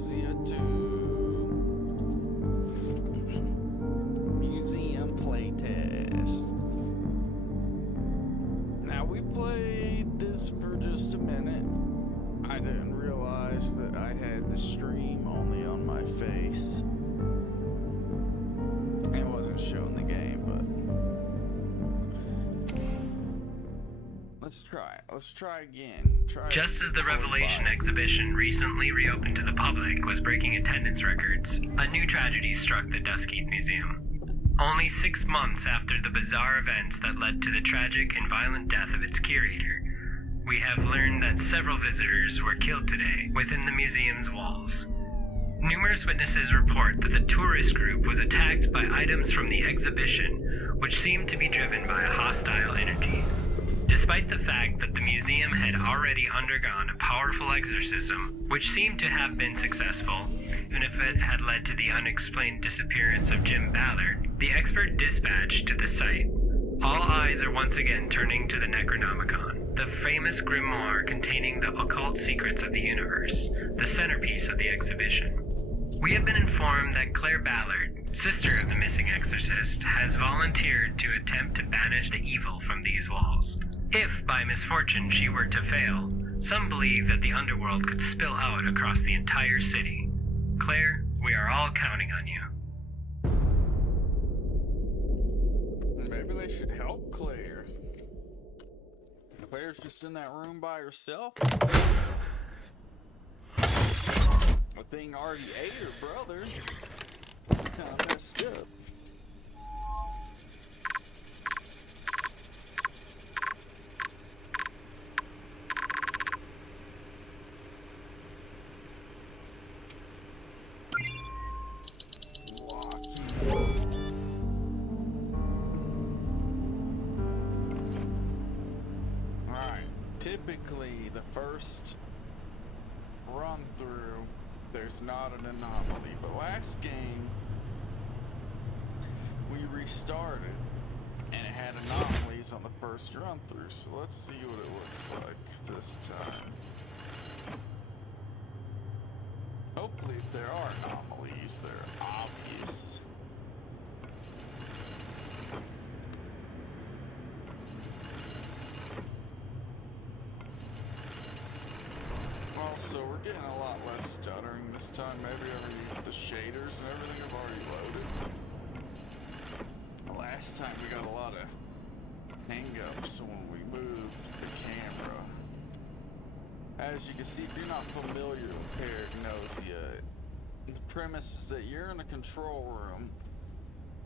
Paragnosia to museum playtest. Now we played this for just a minute. I didn't realize that I had the stream only on my face. It wasn't showing the game, but let's try it. Let's try again. Just as the Revelation exhibition recently reopened to the public was breaking attendance records, a new tragedy struck the Duskheath Museum. Only 6 months after the bizarre events that led to the tragic and violent death of its curator, we have learned that several visitors were killed today within the museum's walls. Numerous witnesses report that the tourist group was attacked by items from the exhibition, which seemed to be driven by a hostile energy. Despite the fact that the museum had already undergone a powerful exorcism, which seemed to have been successful, even if it had led to the unexplained disappearance of Jim Ballard, the expert dispatched to the site. All eyes are once again turning to the Necronomicon, the famous grimoire containing the occult secrets of the universe, the centerpiece of the exhibition. We have been informed that Claire Ballard, sister of the missing exorcist, has volunteered to attempt to banish the evil from these walls. If, by misfortune, she were to fail, some believe that the underworld could spill out across the entire city. Claire, we are all counting on you. Maybe they should help Claire. Claire's just in that room by herself. The thing already ate her brother. Kind of messed up. Typically, the first run through, there's not an anomaly. But last game, we restarted, and it had anomalies on the first run through. So let's see what it looks like this time. Hopefully, if there are anomalies, they're obvious. So we're getting a lot less stuttering this time. Maybe the shaders and everything have already loaded. Last time we got a lot of hang-ups when we moved the camera. As you can see, if you're not familiar with Paragnosia, the premise is that you're in a control room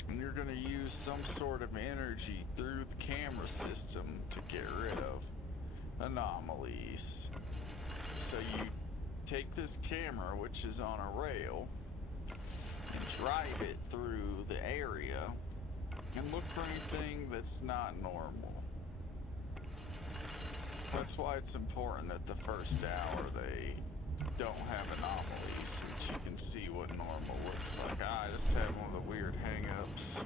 and you're going to use some sort of energy through the camera system to get rid of anomalies. So you take this camera, which is on a rail, and drive it through the area and look for anything that's not normal. That's why it's important that the first hour they don't have anomalies, so that you can see what normal looks like. I just had one of the weird hang-ups.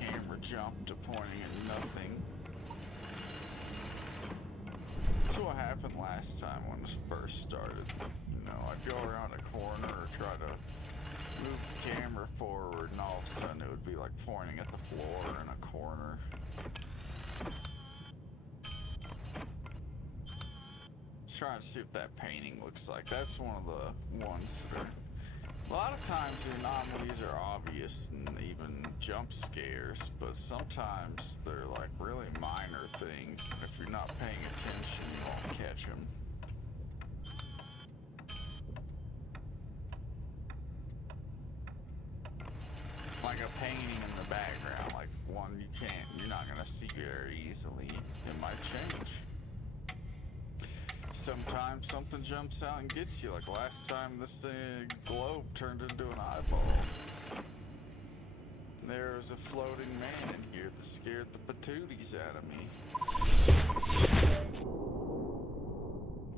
Camera jumped to pointing at nothing. That's what happened last time when this first started. You know, I'd go around a corner or try to move the camera forward, and all of a sudden it would be like pointing at the floor in a corner. Just trying to see what that painting looks like. That's one of the ones that are... A lot of times the anomalies are obvious and even jump scares, but sometimes they're like really minor things, and if you're not paying attention, you won't catch them. Like a painting in the background, like one you're not gonna see very easily. It might change. Sometimes something jumps out and gets you, like last time this thing globe turned into an eyeball. There was a floating man in here that scared the patooties out of me.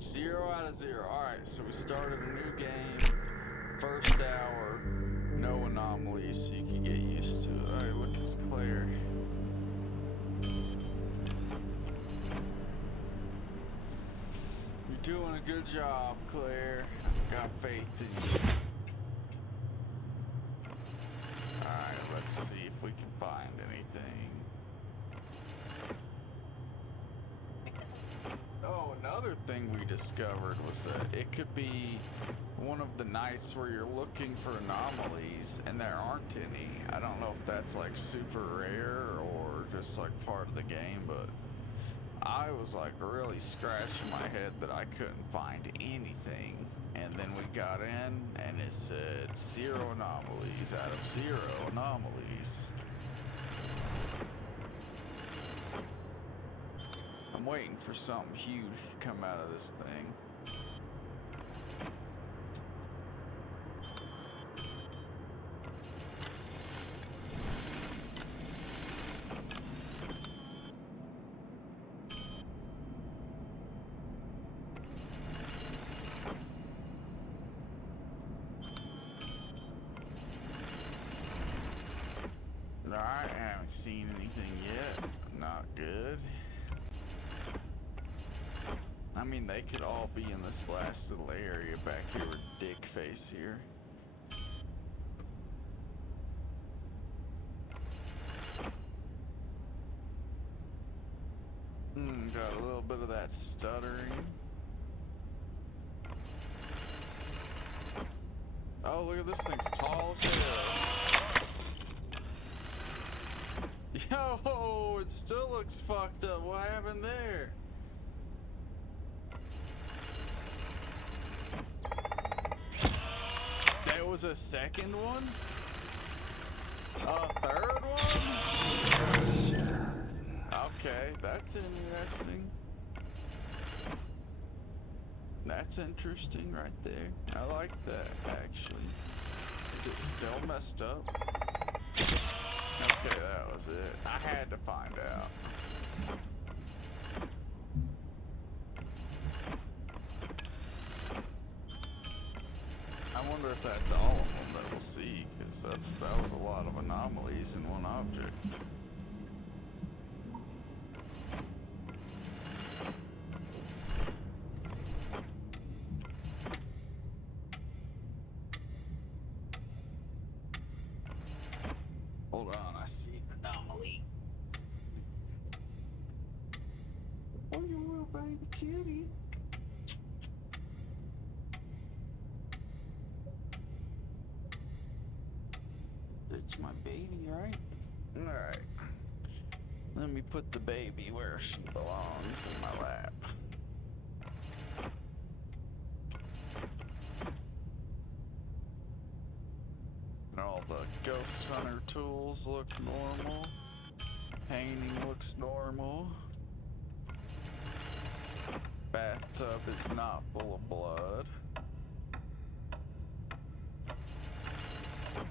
0 out of 0. Alright, so we started a new game. First hour, no anomalies, so you can get used to it. Alright, look, it's Claire. doing a good job, Claire. Got faith in you. Alright, let's see if we can find anything. Oh, another thing we discovered was that it could be one of the nights where you're looking for anomalies and there aren't any. I don't know if that's like super rare or just like part of the game, but I was like really scratching my head that I couldn't find anything. And then we got in and it said 0 anomalies out of 0 anomalies. I'm waiting for something huge to come out of this thing. Alright, I haven't seen anything yet. Not good. I mean, they could all be in this last little area back here with Dick Face here. Got a little bit of that stuttering. Oh, look at this thing's tall as hell. Yo, it still looks fucked up. What happened there? There was a second one? A third one? Okay, that's interesting. That's interesting right there. I like that, actually. Is it still messed up? Okay, that was it. I had to find out. I wonder if that's all of them that we'll see, because that was a lot of anomalies in one object. Hold on, I see an anomaly. Oh, you little baby kitty. That's my baby, right? Alright. Let me put the baby where she belongs, in my lap. And all the ghost hunter tools look normal. Painting looks normal. Bathtub is not full of blood.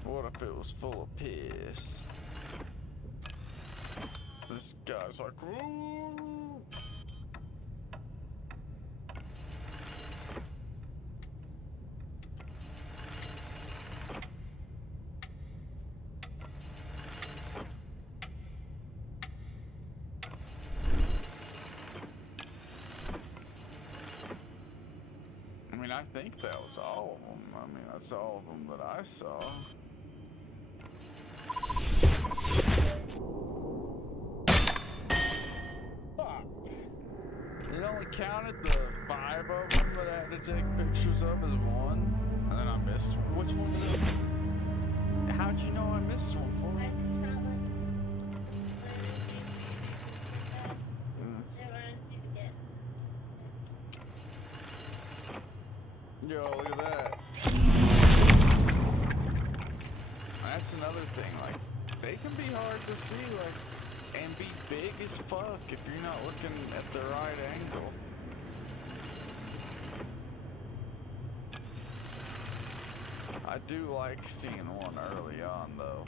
What if it was full of piss? This guy's like, woo! I mean, I think that was all of them. I mean, that's all of them that I saw. It only counted the 5 of them that I had to take pictures of as one, and then I missed one. Which one was it? How'd you know I missed one for? I just felt like they wanted you to get. Yo, look at that. That's another thing, like, they can be hard to see, like, and be big as fuck if you're not looking at the right angle. I do like seeing one early on, though.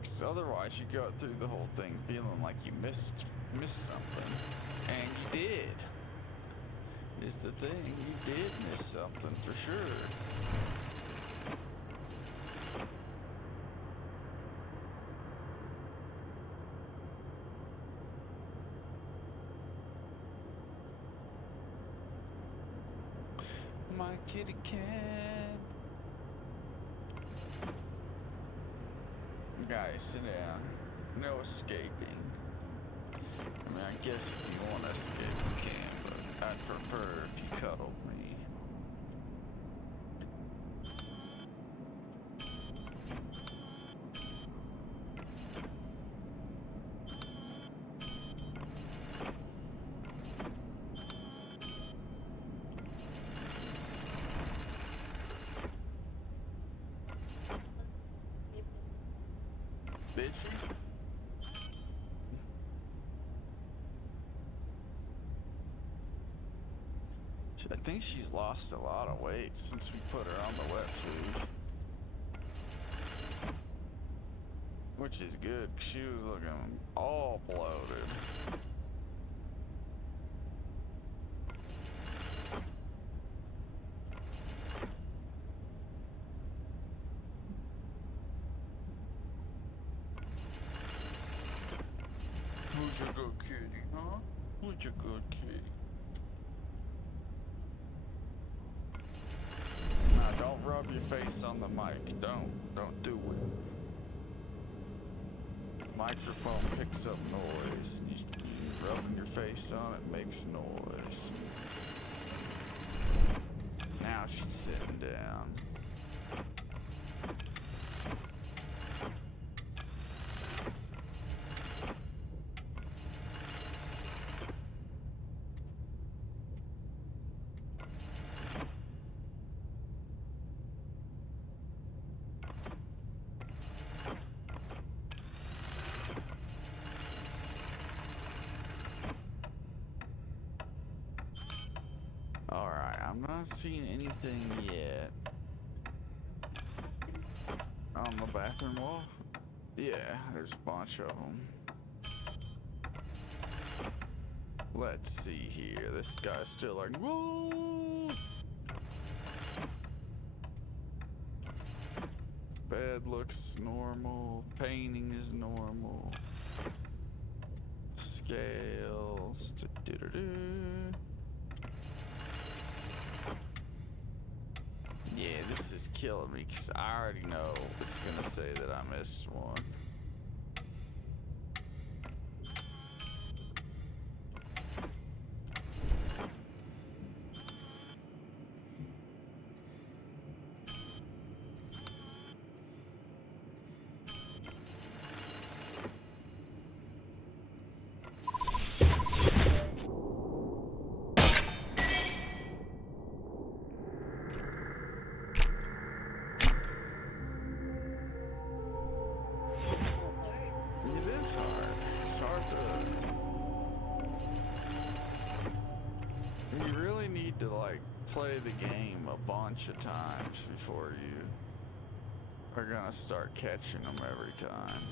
Because otherwise you go through the whole thing feeling like you missed something. And you did. Is the thing, you did miss something for sure. kitty cat. Guys, sit down. No escaping. I mean, I guess if you want to escape, you can, but I'd prefer if you cuddled me. Bitchy? I think she's lost a lot of weight since we put her on the wet food. Which is good, 'cause she was looking all bloated. Who's your good kitty, huh? Who's your good kitty? Nah, don't rub your face on the mic. Don't do it. Microphone picks up noise. You rubbing your face on it makes noise. Now she's sitting down. Alright, I'm not seeing anything yet. On the bathroom wall? Yeah, there's a bunch of them. Let's see here. This guy's still like, whoa! Bed looks normal. Painting is normal. Scales. Yeah, this is killing me because I already know it's gonna say that I missed one. It's hard to... You really need to, like, play the game a bunch of times before you are gonna start catching them every time.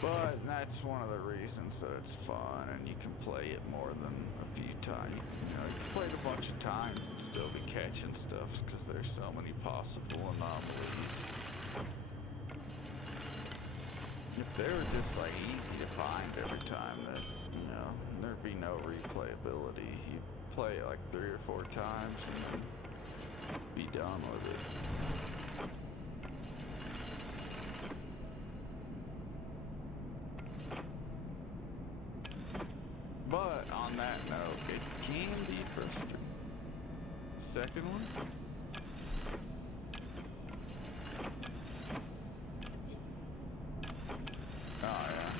But that's one of the reasons that it's fun, and you can play it more than a few times. You know, you can play it a bunch of times and still be catching stuff because there's so many possible anomalies. If they were just like easy to find every time, that, you know, there'd be no replayability. You play it like 3 or 4 times and then be done with it. But on that note, it can be frustrating. Second one? Oh yeah.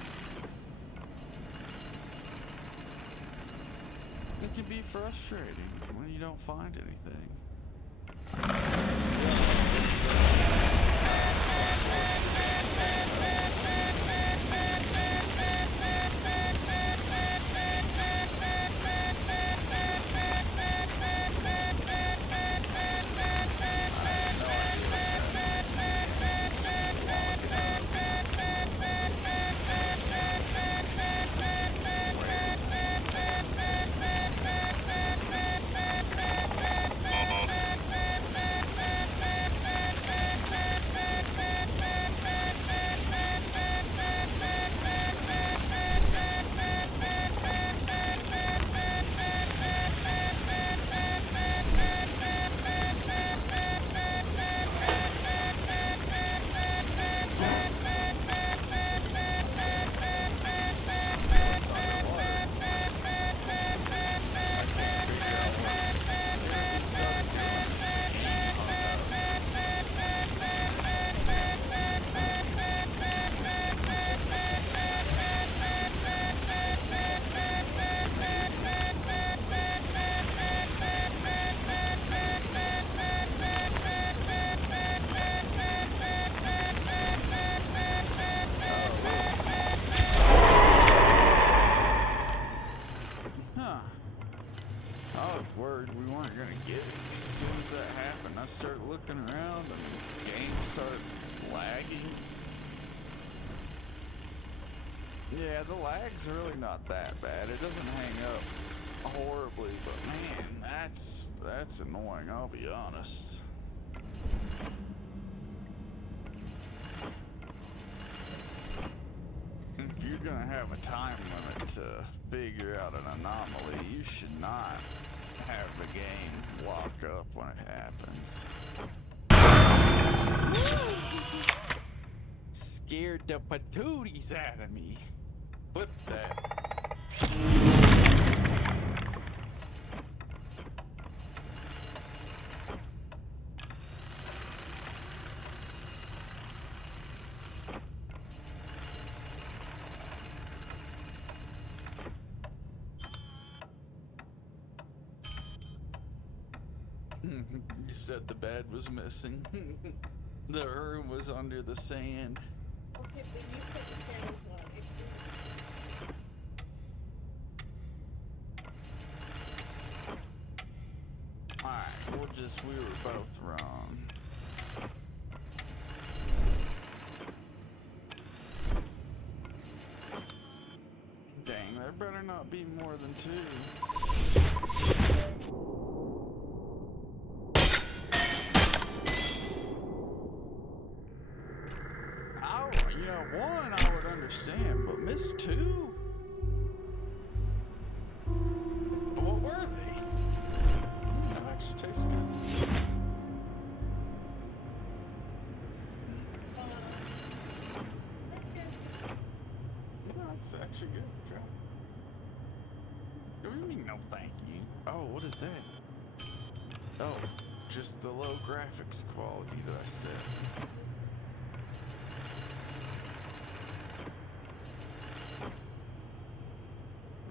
It can be frustrating when you don't find anything. Yeah, the lag's really not that bad. It doesn't hang up horribly, but man, that's annoying, I'll be honest. If you're gonna have a time limit to figure out an anomaly, you should not have the game lock up when it happens. Scared the patooties out of me. Flip that. You said the bed was missing. The room was under the sand. Okay, but you said the sand was what? Alright, we were both wrong. Dang, there better not be more than two. You know, one I would understand, but miss two? What were they? That actually tastes good. No, it's actually good. Try. What do you mean, no thank you? Oh, what is that? Oh, just the low graphics quality that I said.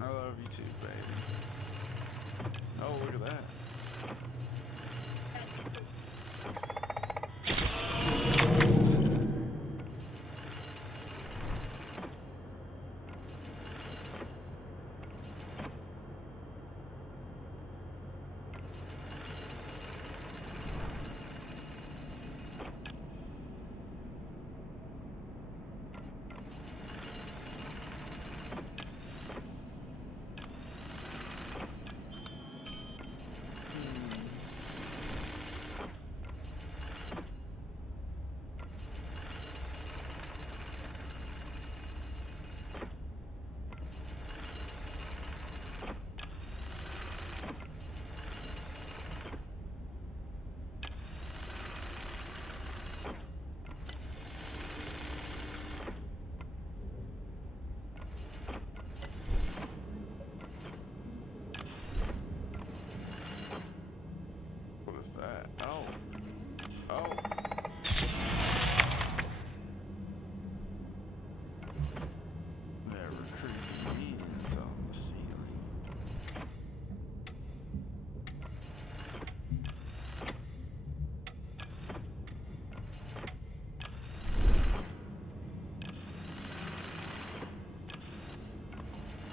I love you too, baby. Oh, look at that. That? Oh. Oh. There were creepy beings on the ceiling.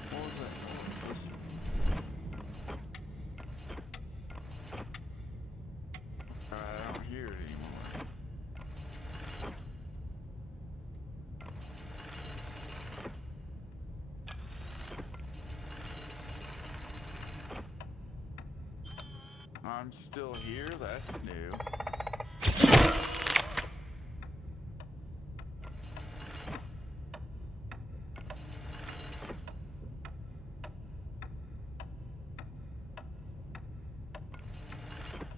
What was that? What was this? I don't hear it anymore. I'm still here? That's new.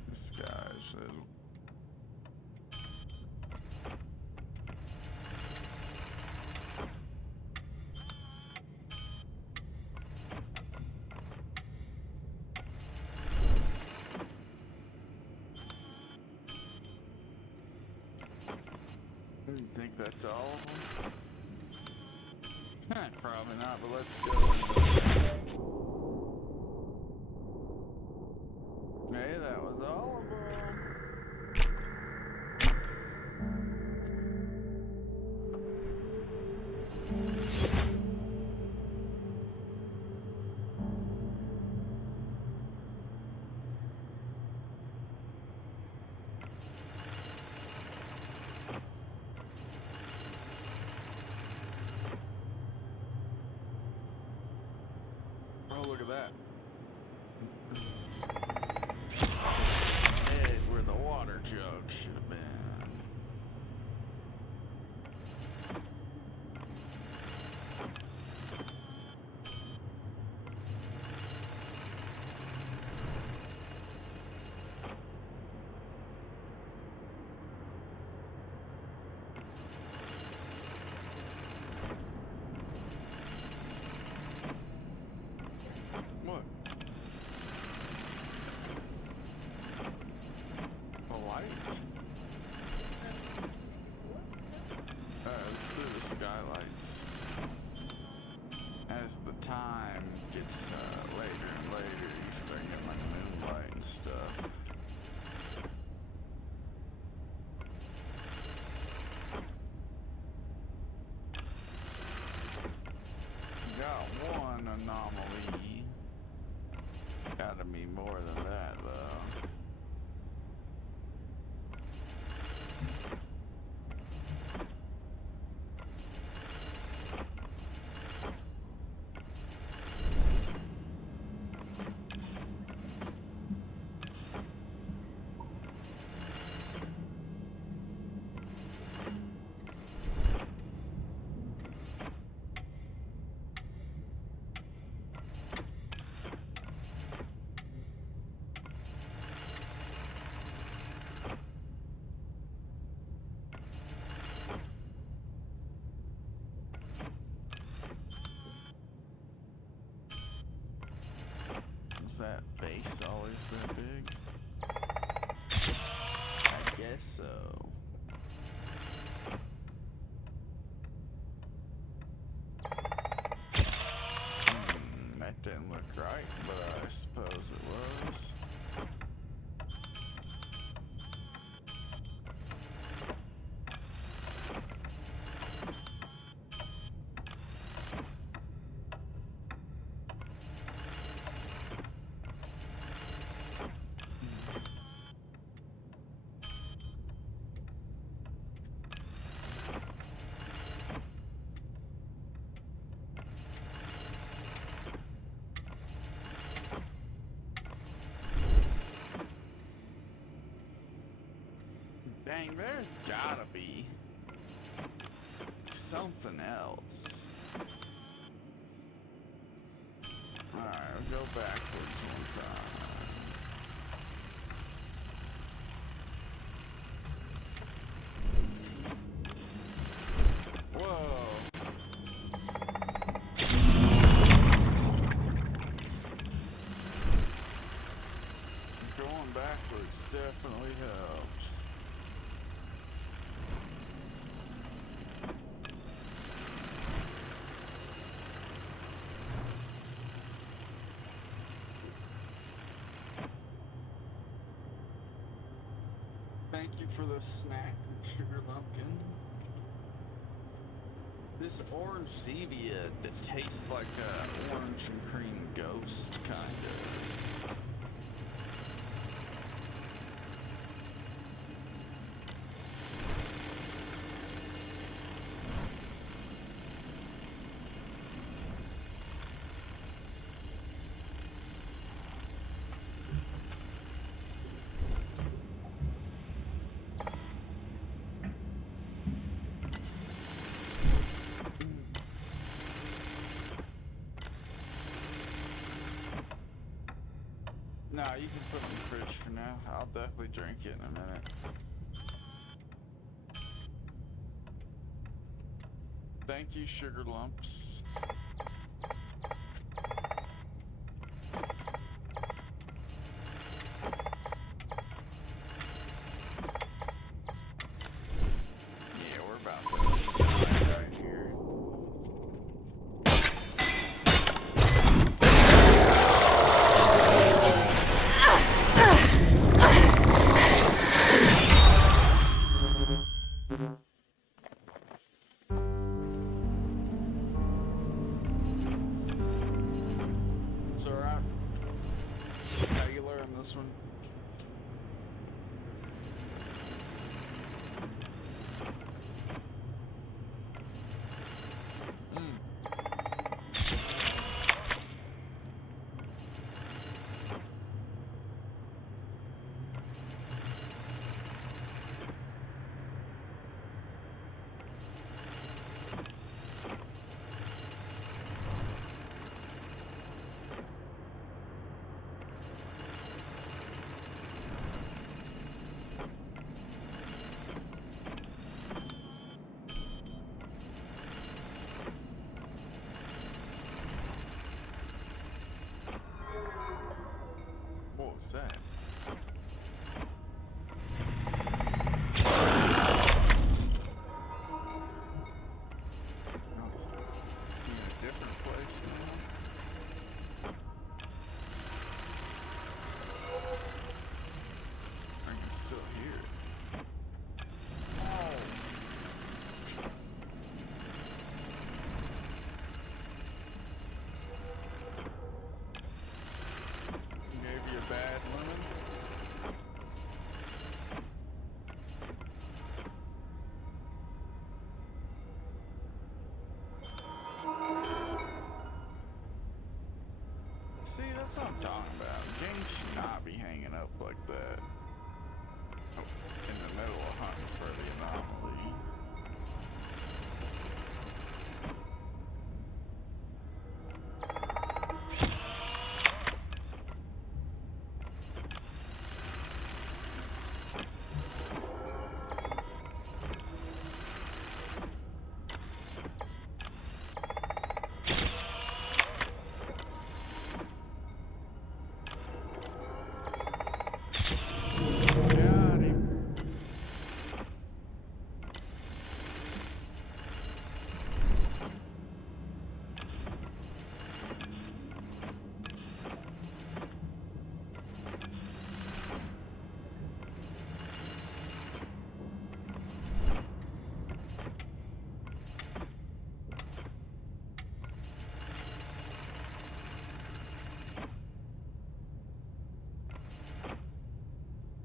This guy's little. You think that's all of them? Probably not, but let's go. Hey, that was all of them. look at that. Head where the water jug should have been. What? A light? It's through the skylights. As the time gets later and later, you start getting like moonlight and stuff. Got one anomaly. Gotta be more than that, though. Was that face always that big? I guess so. That didn't look right, but I suppose it was. Dang, there's gotta be something else. Alright, I'll go backwards one time. Whoa. Going backwards definitely helps. Thank you for the snack, Sugar Lumpkin. This orange Zevia that tastes like a orange and cream ghost, kind of. No, you can put it in the fridge for now. I'll definitely drink it in a minute. Thank you, Sugar Lumps. Yeah, we're about to die right here. It's alright. How you learn this one? that's what I'm talking about. Games should not be hanging up like that. In the middle of hunting for the anomaly.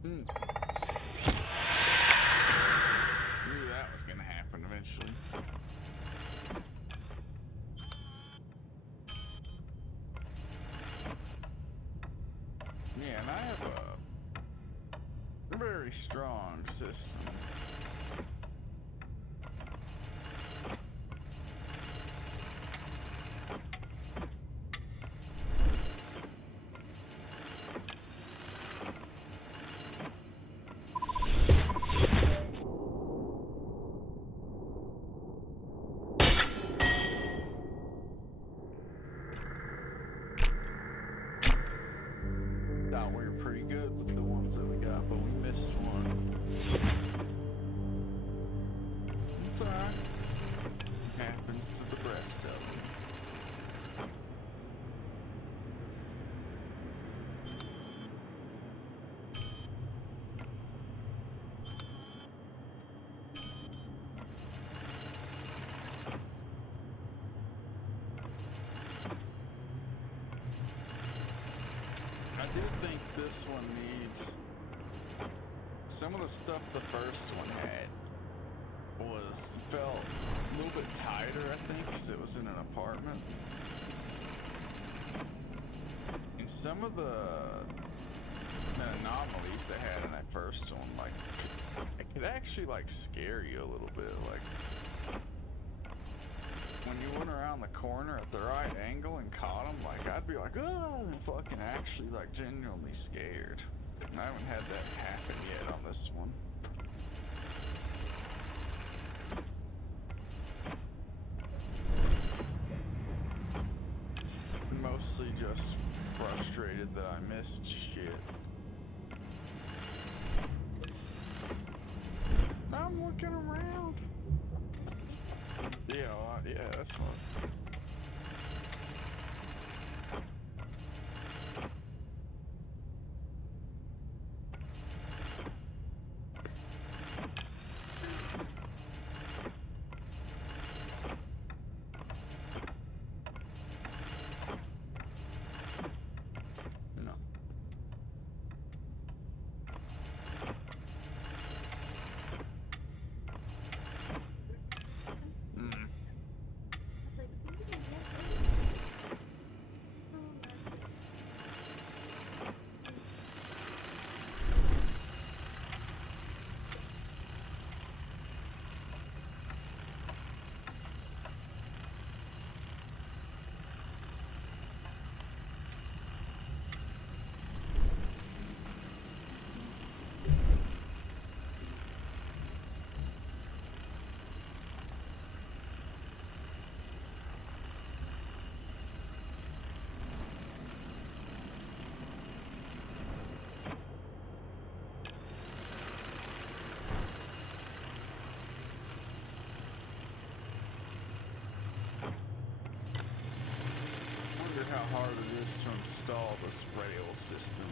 Knew that was gonna happen eventually. Yeah, and I have a very strong system. Thought we were pretty good with the ones that we got, but we missed one. It's alright. Happens to the rest of them. I do think this one needs some of the stuff the first one had felt a little bit tighter, I think, because it was in an apartment. And some of the anomalies they had in that first one, like, it could actually like scare you a little bit, like when you went around the corner at the right angle and caught them, like, I'd be like, oh, and fucking actually, like, genuinely scared. And I haven't had that happen yet on this one. Mostly just frustrated that I missed shit. I'm looking around. Yeah, yeah, that's one. No. How hard it is to install this rail system.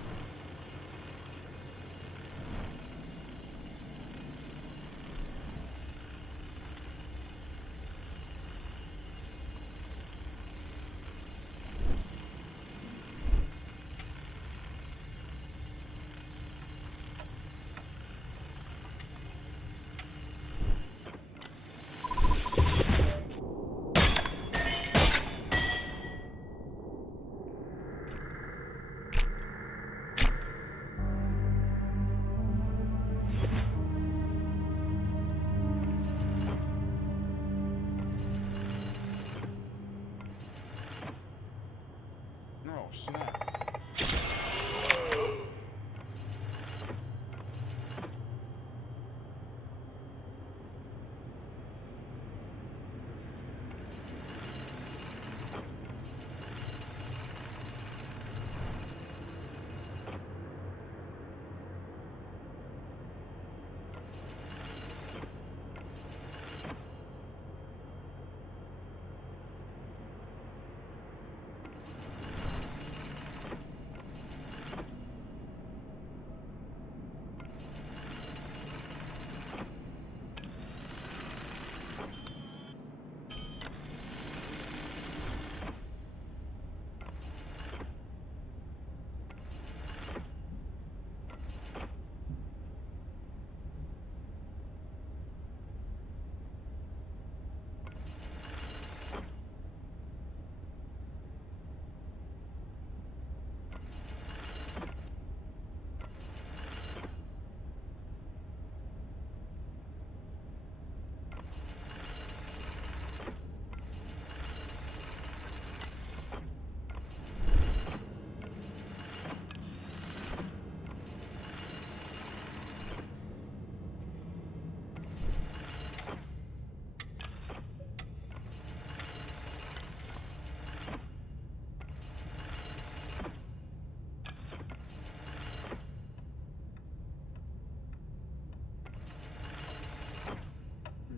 snap.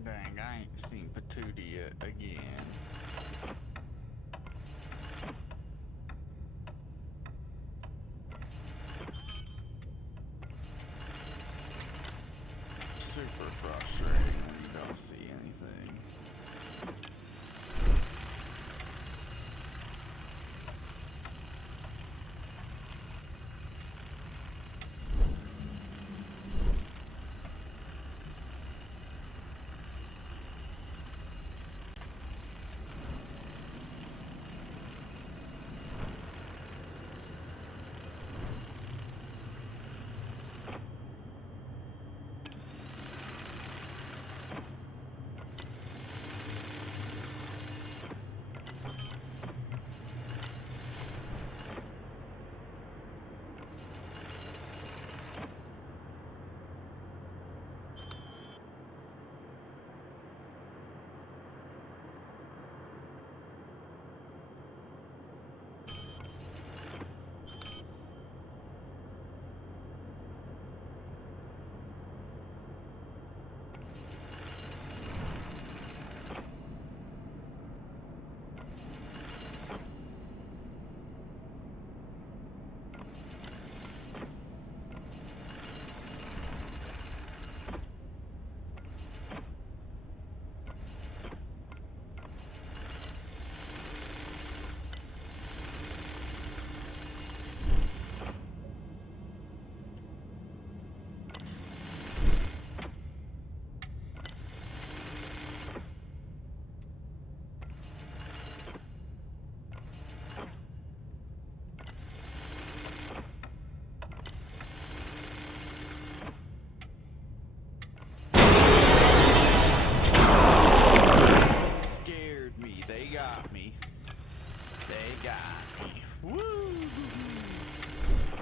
Dang, I ain't seen Patootie again. Super frustrating when you don't see anything.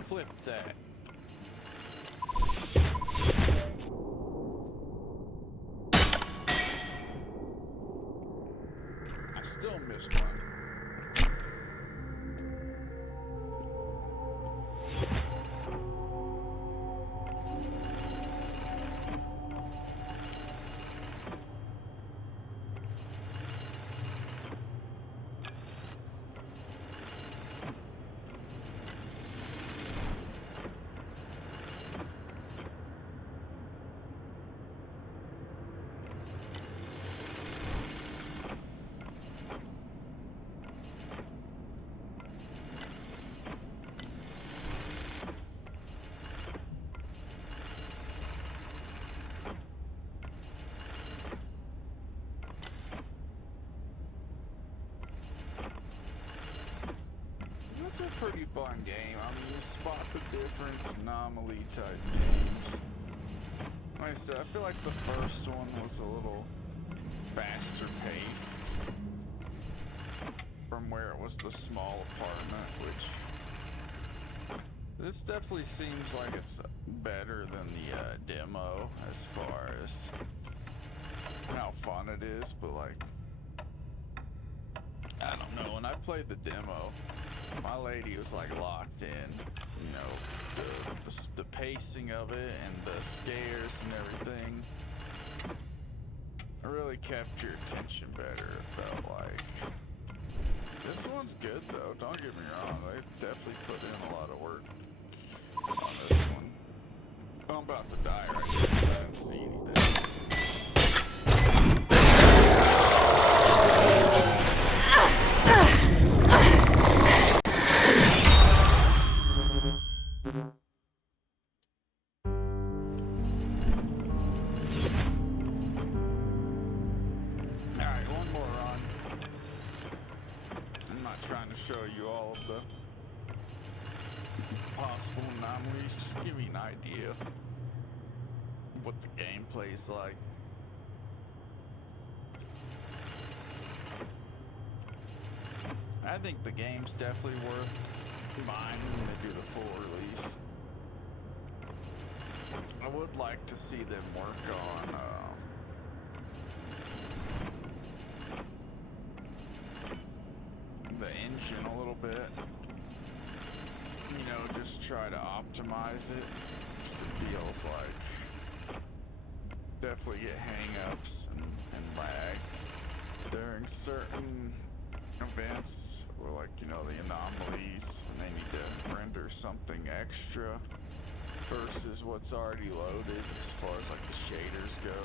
Clip that. I still missed one. It's a pretty fun game. I mean, you spot the difference, anomaly type games. Like I said, I feel like the first one was a little faster paced from where it was the small apartment, which this definitely seems like it's better than the demo as far as how fun it is, but like, I don't know, when I played the demo, my lady was like locked in, you know, the pacing of it and the scares and everything. It really kept your attention better, it felt like. This one's good though, don't get me wrong, they definitely put in a lot of work on this one. I'm about to die right now, I haven't seen anything. Alright, one more run. I'm not trying to show you all of the possible anomalies, just give me an idea of what the gameplay's like. I think the game's definitely worth buying when they do the full release. I would like to see them work on the engine a little bit. You know, just try to optimize it. Because it feels like definitely get hang-ups and lag during certain events, or like, you know, the anomalies when they need to render something extra versus what's already loaded as far as like the shaders go.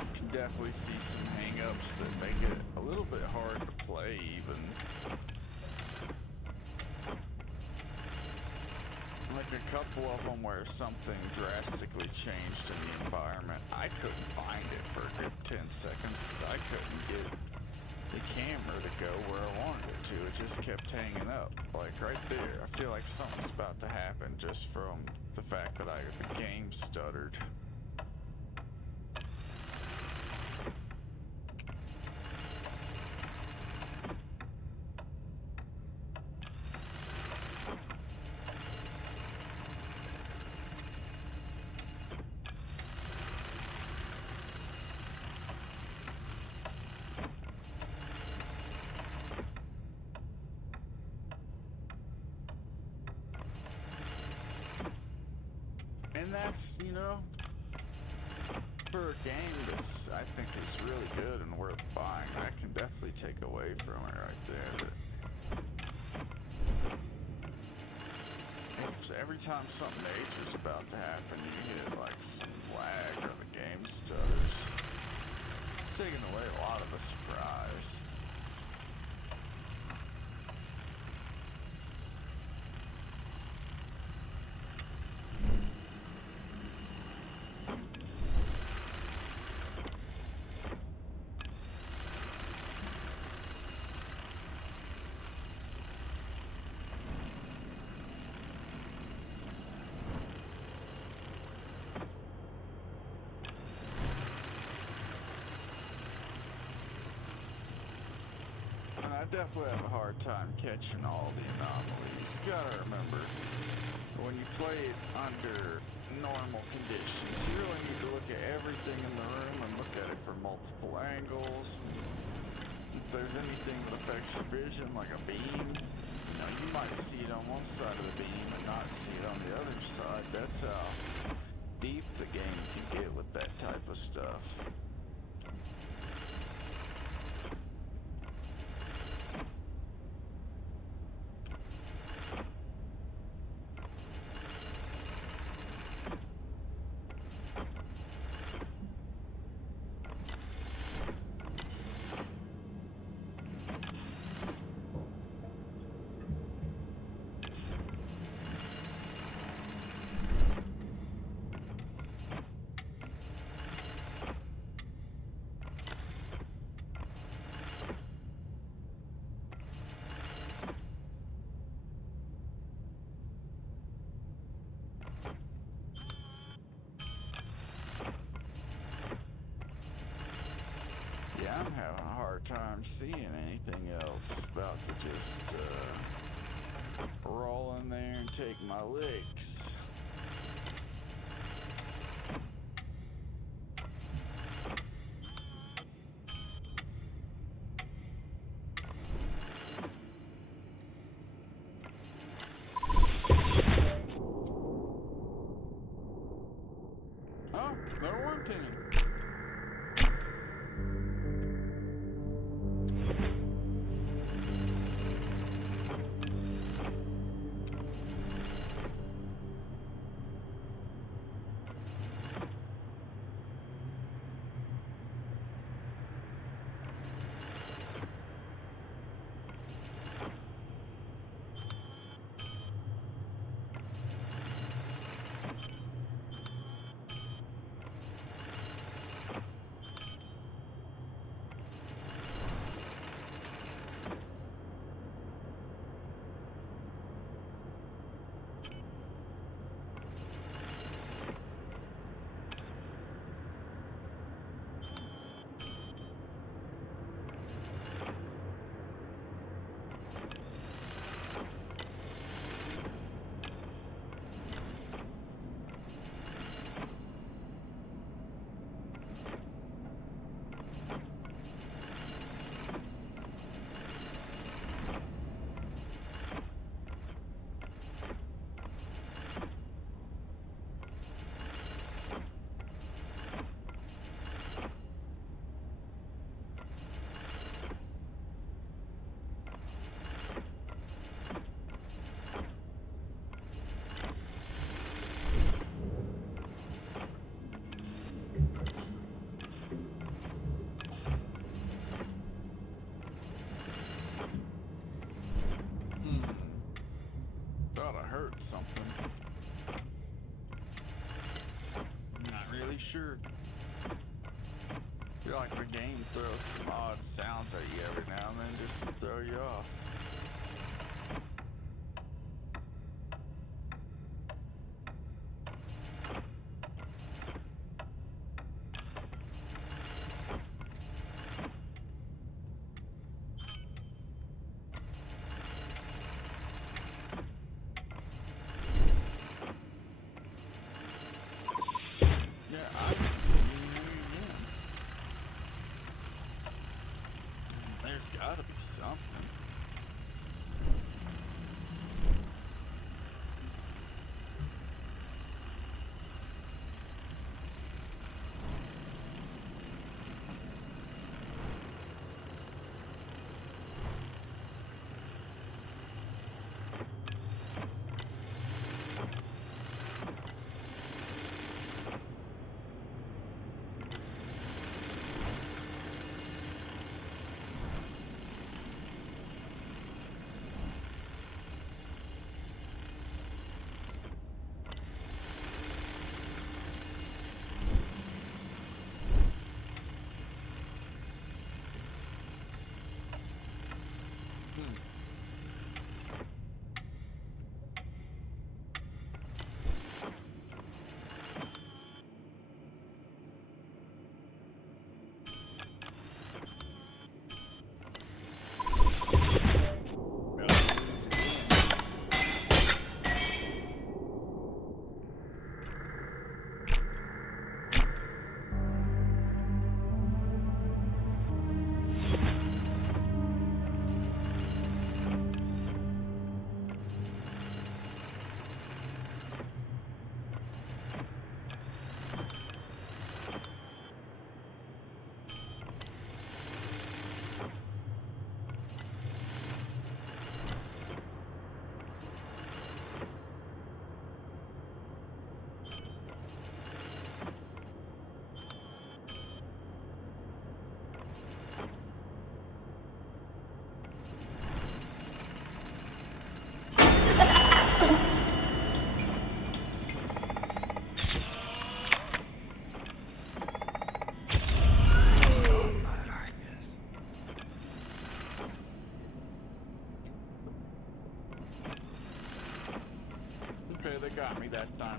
You can definitely see some hang-ups that make it a little bit hard to play even. Like a couple of them where something drastically changed in the environment. I couldn't find it for a good 10 seconds because I couldn't get the camera to go where I wanted it to. It just kept hanging up, like right there. I feel like something's about to happen just from the fact that the game stuttered. And that's, you know, for a game that's, I think is really good and worth buying, I can definitely take away from it right there. But if every time something major is about to happen, you get like some lag or the game stutters, it's taking away a lot of the surprise. I definitely have a hard time catching all the anomalies. You gotta remember, when you play it under normal conditions, you really need to look at everything in the room and look at it from multiple angles. If there's anything that affects your vision, like a beam, you know, you might see it on one side of the beam and not see it on the other side. That's how deep the game can get with that type of stuff. I'm having a hard hard time seeing anything else. About to just roll in there and take my licks. Oh, there weren't any. Something. Not really sure. Feel like the game throws some odd sounds at you every now and then just to throw you off. There's gotta be something. Okay, they got me that time.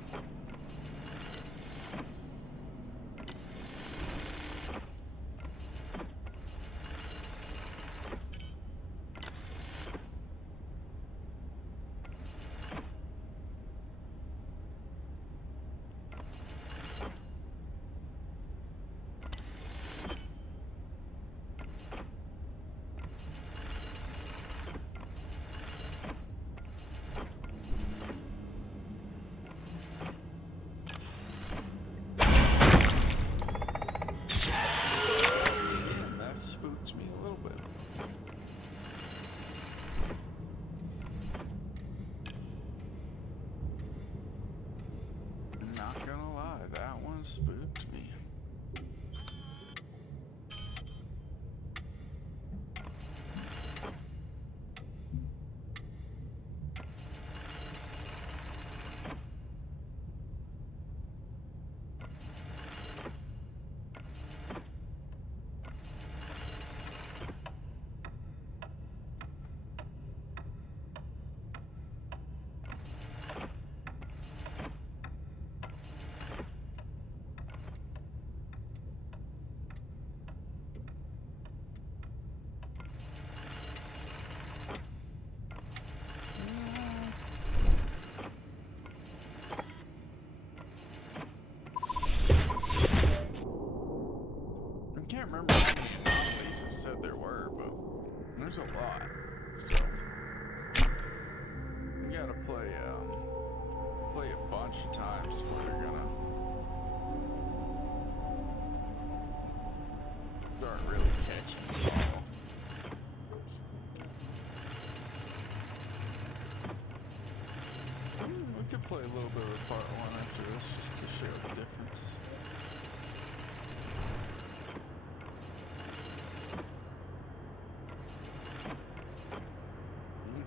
can't remember how many anomalies it said there were, but there's a lot. So you gotta play a bunch of times before they're gonna start really catching you all. We could play a little bit of part 1 after this just to show the difference.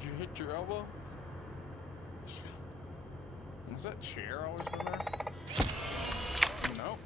Did you hit your elbow? Has that chair always been there? Nope.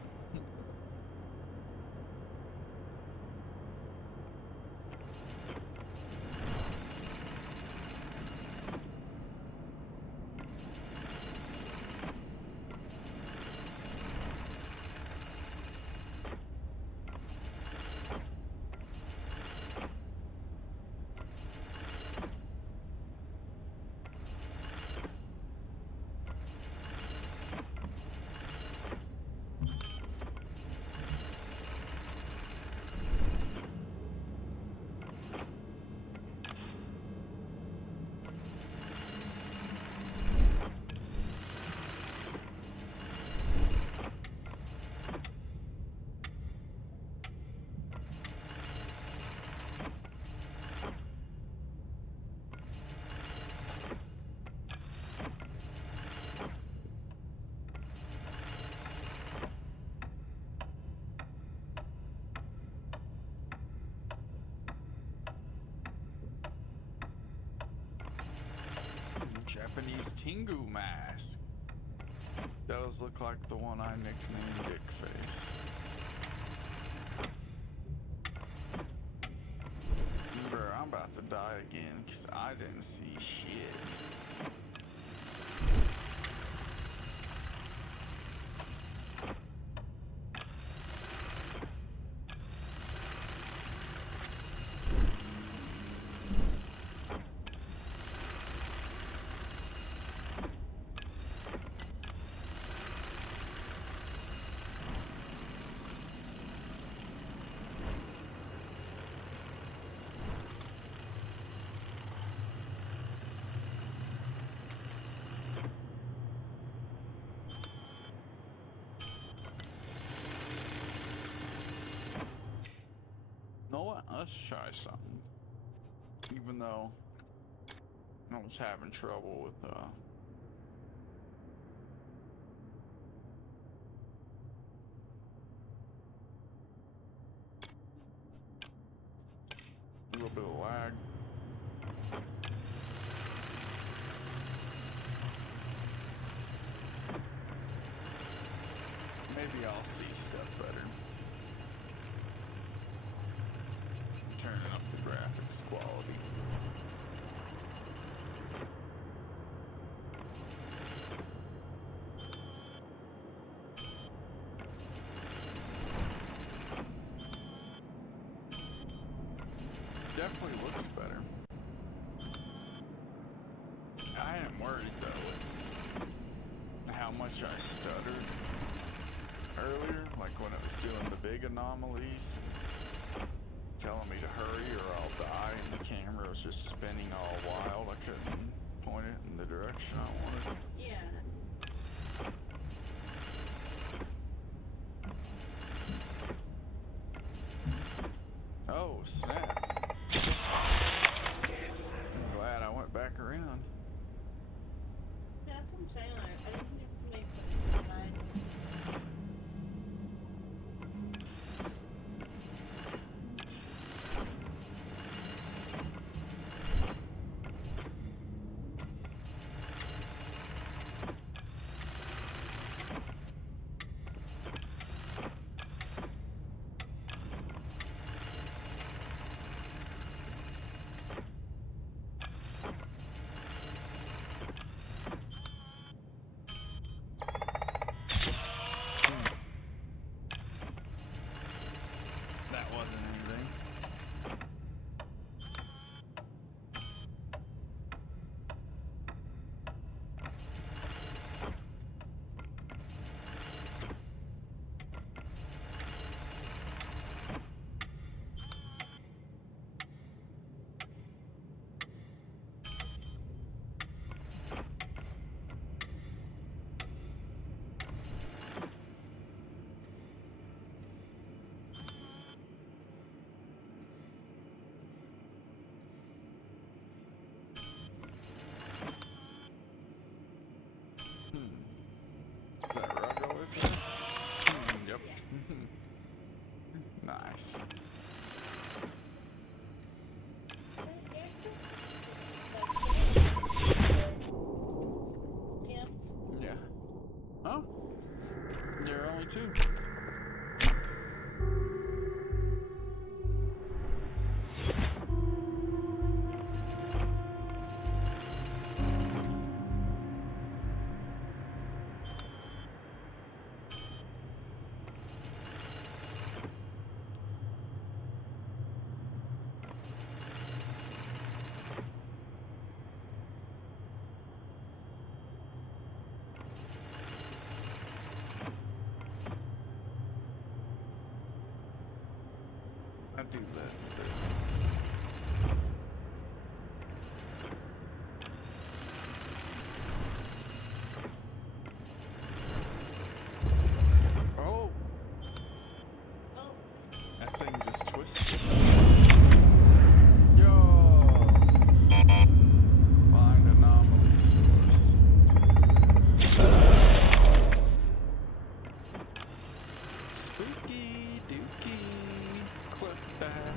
Japanese Tengu mask. Does look like the one I nicknamed Dick Face. Bro, I'm about to die again because I didn't see shit. Know what? Let's try something. Even though I was having trouble with a little bit of lag. Maybe I'll see stuff better. Turning up the graphics quality. Definitely looks better. I am worried though with how much I stuttered earlier, like when it was doing the big anomalies. Telling me to hurry or I'll die, and the camera was just spinning all wild. I couldn't point it in the direction I wanted. Yeah. Oh, snap. I'm glad I went back around. Yeah, that's what I'm saying. I didn't have to make the side. Nice. Yeah. Yeah. Huh? There are only two. I do that. Oh, Oh, that thing just twisted. Yo! Find anomaly source. Spooky dookie. Clip that.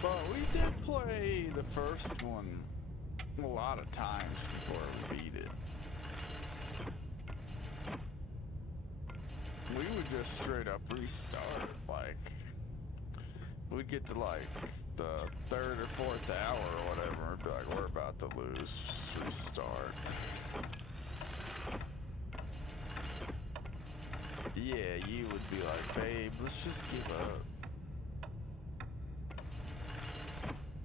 But we did play the first one a lot of times before we beat it. We would just straight up restart, like, we'd get to like the 3rd or 4th hour or whatever, and we'd be like, we're about to lose, just restart. Yeah, you would be like, babe, let's just give up.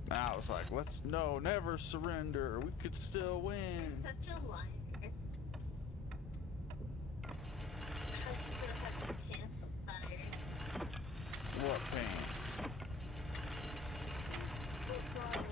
And I was like, no, never surrender. We could still win. such a liar. I should have had my pants on fire. What pants? It was.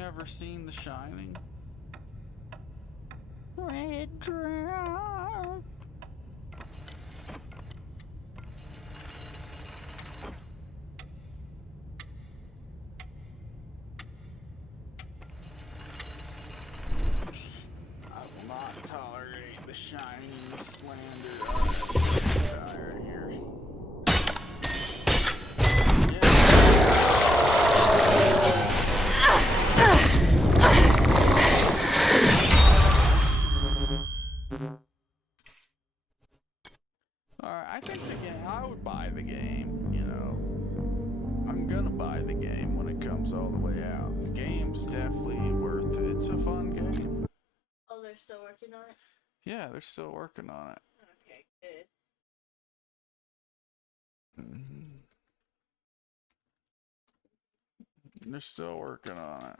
never seen The Shining? Red drum. I will not tolerate The Shining slander. Right here. Alright, I think the game, I would buy the game, you know. I'm gonna buy the game when it comes all the way out. The game's definitely worth it. It's a fun game. Oh, they're still working on it? Yeah, they're still working on it. Okay, good. They're still working on it.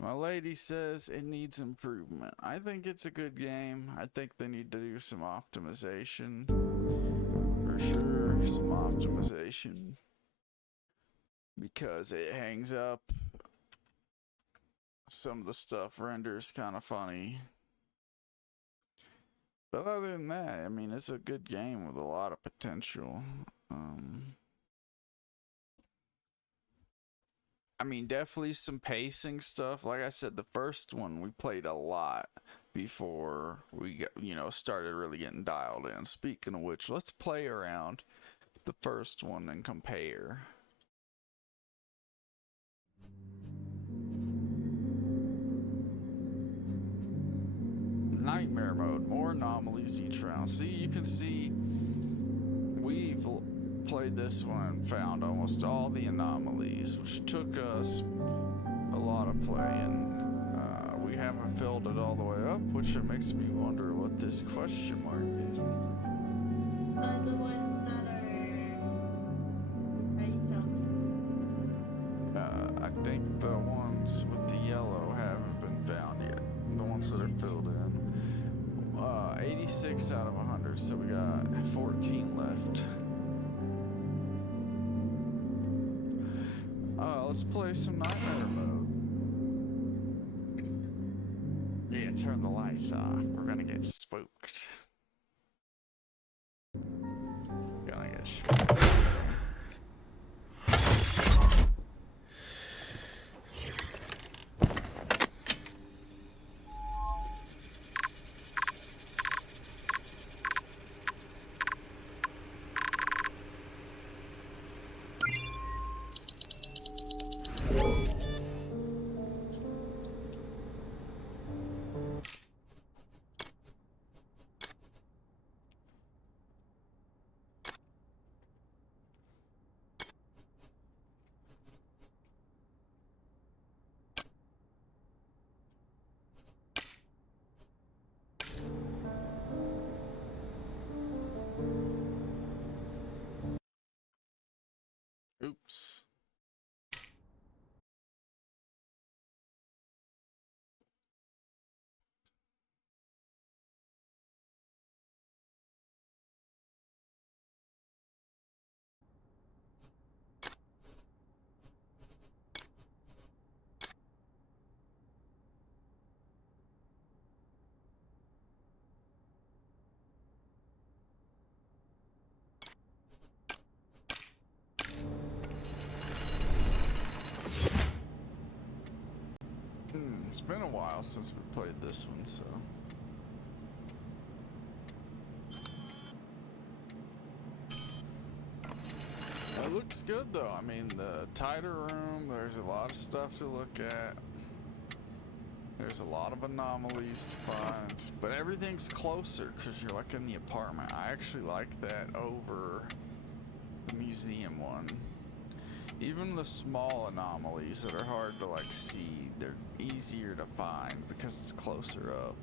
My lady says it needs improvement. I think it's a good game. I think they need to do some optimization. For sure, some optimization. Because it hangs up. Some of the stuff renders kind of funny. But other than that, I mean, it's a good game with a lot of potential. I mean, definitely some pacing stuff. Like I said, the first one we played a lot before we got, you know, started really getting dialed in. Speaking of which, let's play around the first one and compare. Nightmare mode, more anomalies each round. See, you can see we've played this one and found almost all the anomalies, which took us a lot of playing. We haven't filled it all the way up, which makes me wonder what this question mark is. The ones that are... How you count? I think the ones with the yellow haven't been found yet. The ones that are filled in. 86 out of 100, so we got 14 left. Let's play some Nightmare mode. Yeah, turn the lights off. We're gonna get spooked. Gonna get spooked. Oops. It's been a while since we played this one, so. It looks good though. I mean, the tighter room, there's a lot of stuff to look at. There's a lot of anomalies to find, but everything's closer because you're like in the apartment. I actually like that over the museum one. Even the small anomalies that are hard to like see, they're easier to find because it's closer up.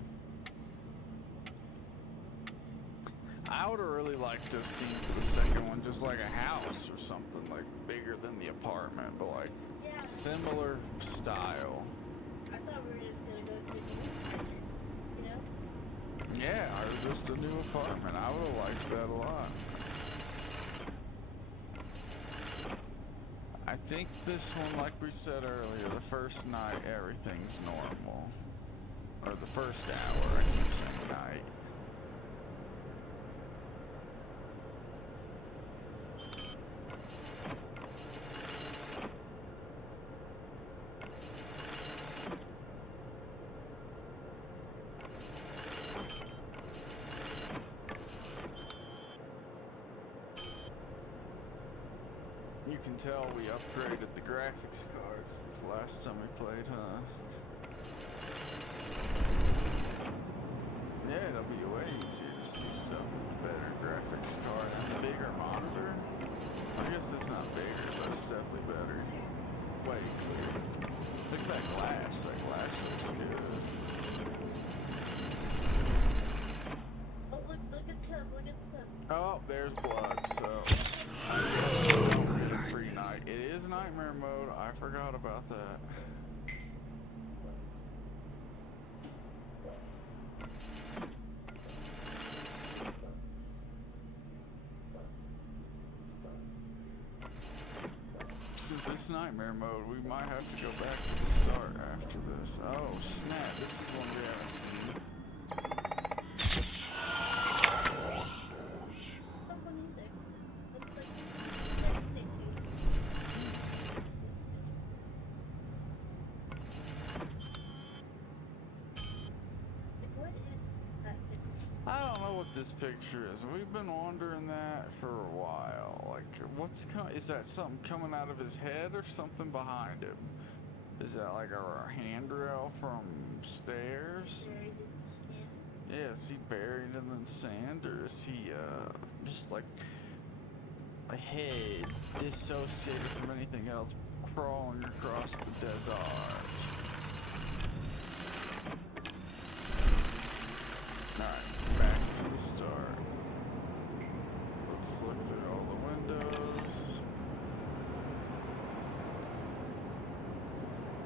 I would have really liked to have seen for the second one just like a house or something like bigger than the apartment, but like similar style. I thought we were just gonna go to the new, you know? Yeah, or just a new apartment. I would have liked that a lot. I think this one, like we said earlier, the first night everything's normal. Or the first hour, I keep saying night. You can tell we upgraded the graphics card since the last time we played, huh? Yeah, it'll be way easier to see stuff with the better graphics card and the bigger monitor. I guess it's not bigger, but it's definitely better. Way clearer. Look at that glass. That glass looks good. Oh, look at the tub, look at the tub. Oh, there's blood, so I guess we don't need a free night. It is nightmare mode. I forgot about that. Since it's nightmare mode, we might have to go back to the start after this. Oh snap, this is one we haven't seen. Someone in there. Looks like never seen you. Like, what is that picture? I don't know what this picture is. We've been wondering that for a while. Like, is that something coming out of his head or something behind him? Is that like a handrail from stairs? Buried in sand. Yeah, is he buried in the sand, or is he just like a head dissociated from anything else crawling across the desert? Alright, back to the start. Let's look through all the windows.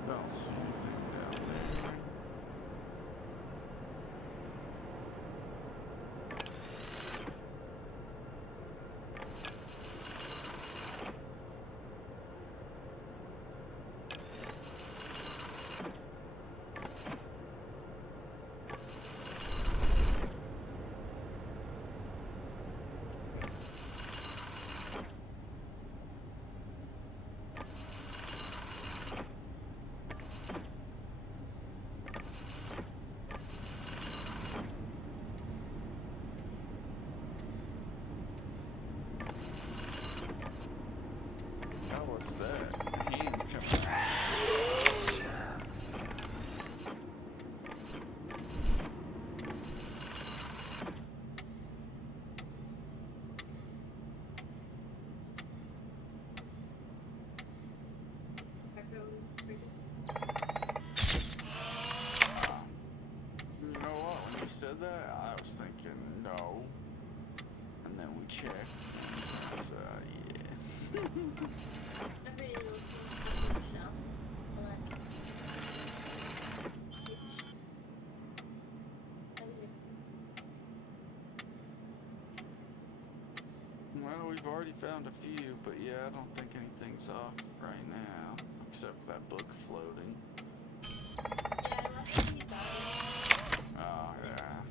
Don't see anything down there. What's that? A hand coming out. You know what? When you said that, I was thinking no. And then we checked, and it turns out, yeah. Every little thing on the shelf. Well, we've already found a few, but yeah, I don't think anything's off right now, except for that book floating. Yeah, last time you got it. Oh, yeah.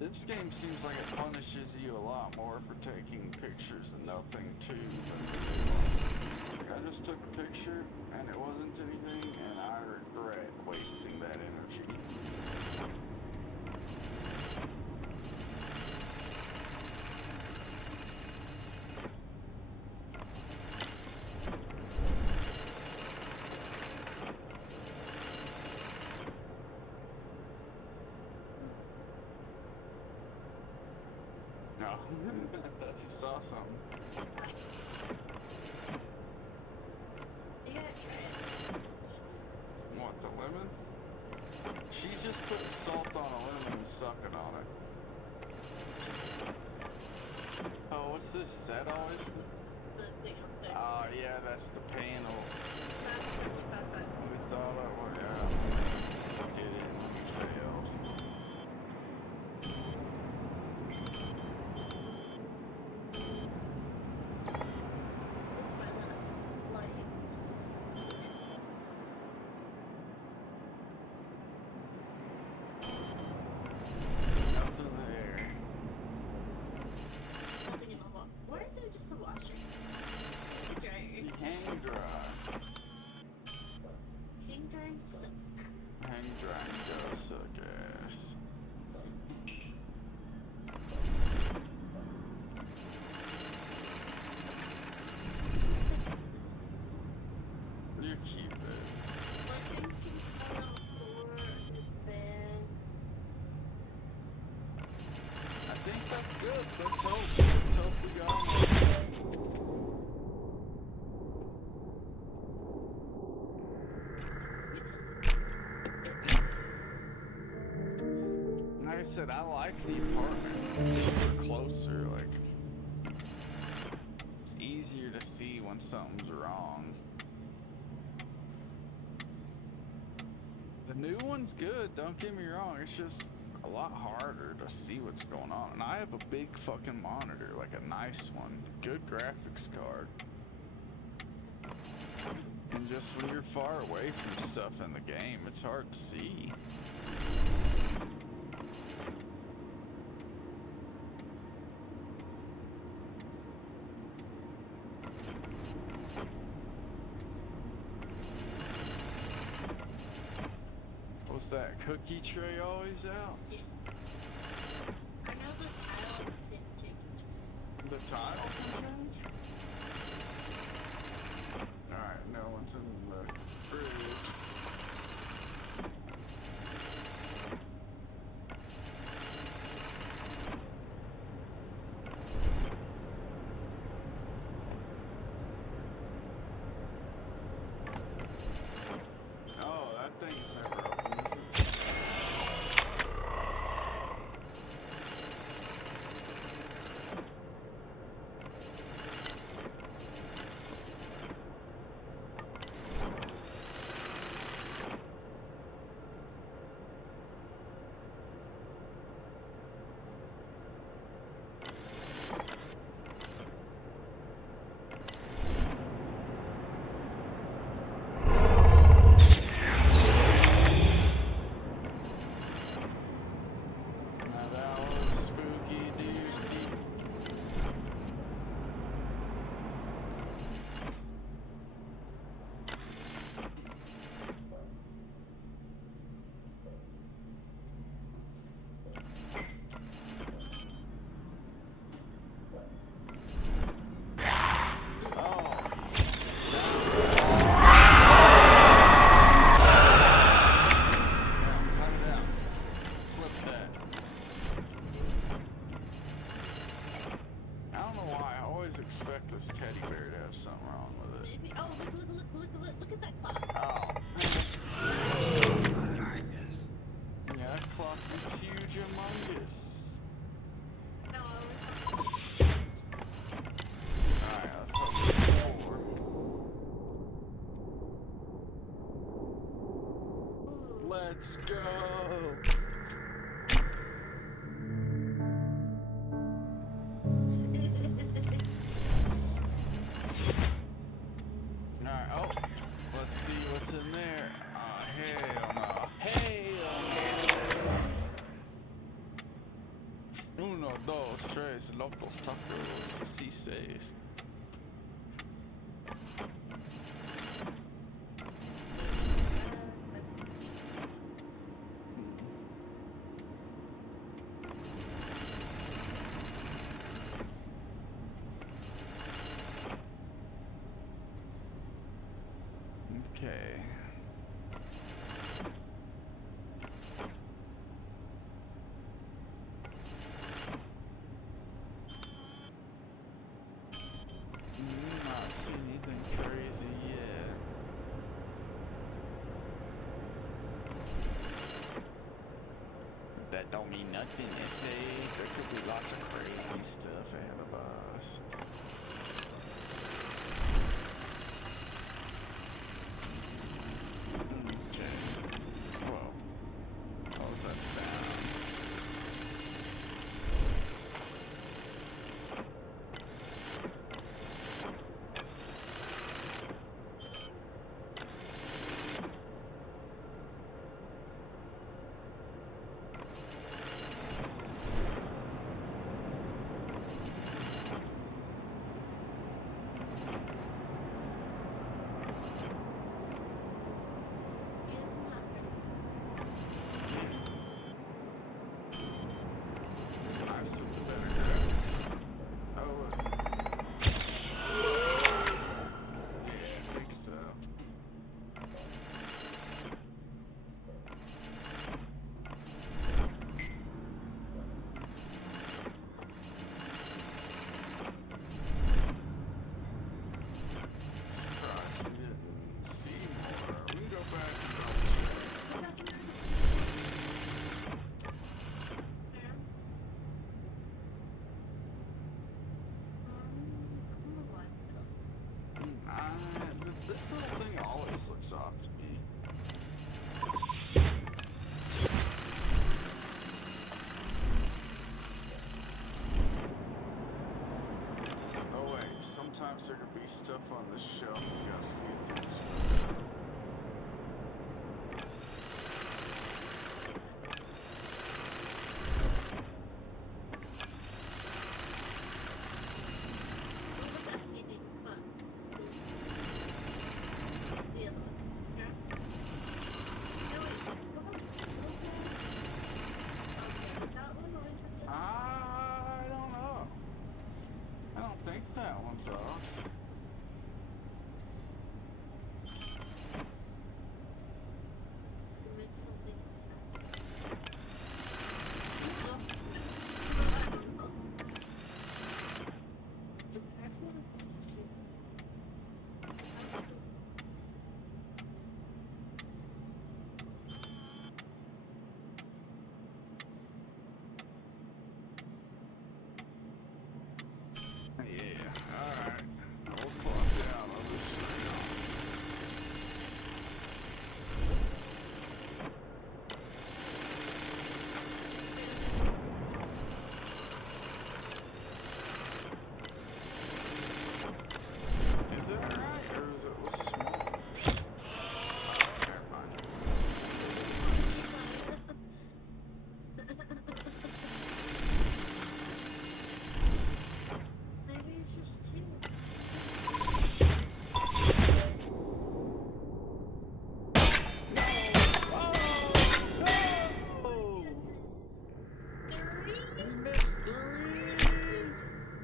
This game seems like it punishes you a lot more for taking pictures and nothing, too, than the new one. Like, I just took a picture, and it wasn't anything, and I regret wasting that energy. No, I thought you saw something. You gotta try it. It's delicious. What, the lemon? She's just putting salt on a lemon and sucking on it. Oh, what's this? Is that always? The thing up there. Oh, yeah, that's the panel. Last time we thought that. We thought it was, yeah. We did it and we failed. By the suck. Hang drying does suck ass. You keep it. My things can fall on the floor. It's bad. I think that's good. Let's hope. Let's hope we got it. Like I said, I like the apartment. It's super closer. Like, it's easier to see when something's wrong. The new one's good, don't get me wrong. It's just a lot harder to see what's going on. And I have a big fucking monitor, like a nice one. Good graphics card. And just when you're far away from stuff in the game, it's hard to see. Was that cookie tray always out? Yeah. I know the tile didn't change. The tile can change? Alright, no one's in the fridge. Oh, that thing's never open, is it? Now that was spooky, dude. Cut it out. Flip that. I don't know why. I always expect this teddy bear to have something wrong with it. Maybe. Oh, look at that clock. Oh. Darkness. Yeah, that clock is huge among us. No, I was. Alright, let's hope for 4. Let's go! Alright, oh, let's see what's in there. Oh, hell no. Hell no. Uno, dos, tres, locos, tacos, si seis. Okay. Not seen anything crazy yet. That don't mean nothing, SA. There could be lots of crazy stuff ahead of us. Okay. Whoa. What was that sound? stuff on the shelf. We gotta see if that's good. I don't know. I don't think that one's off. Yeah, alright. We'll clock down on this round. Is it alright, or is it small? Oh, never mind. Maybe it's just two. Oh! Three? You missed 3!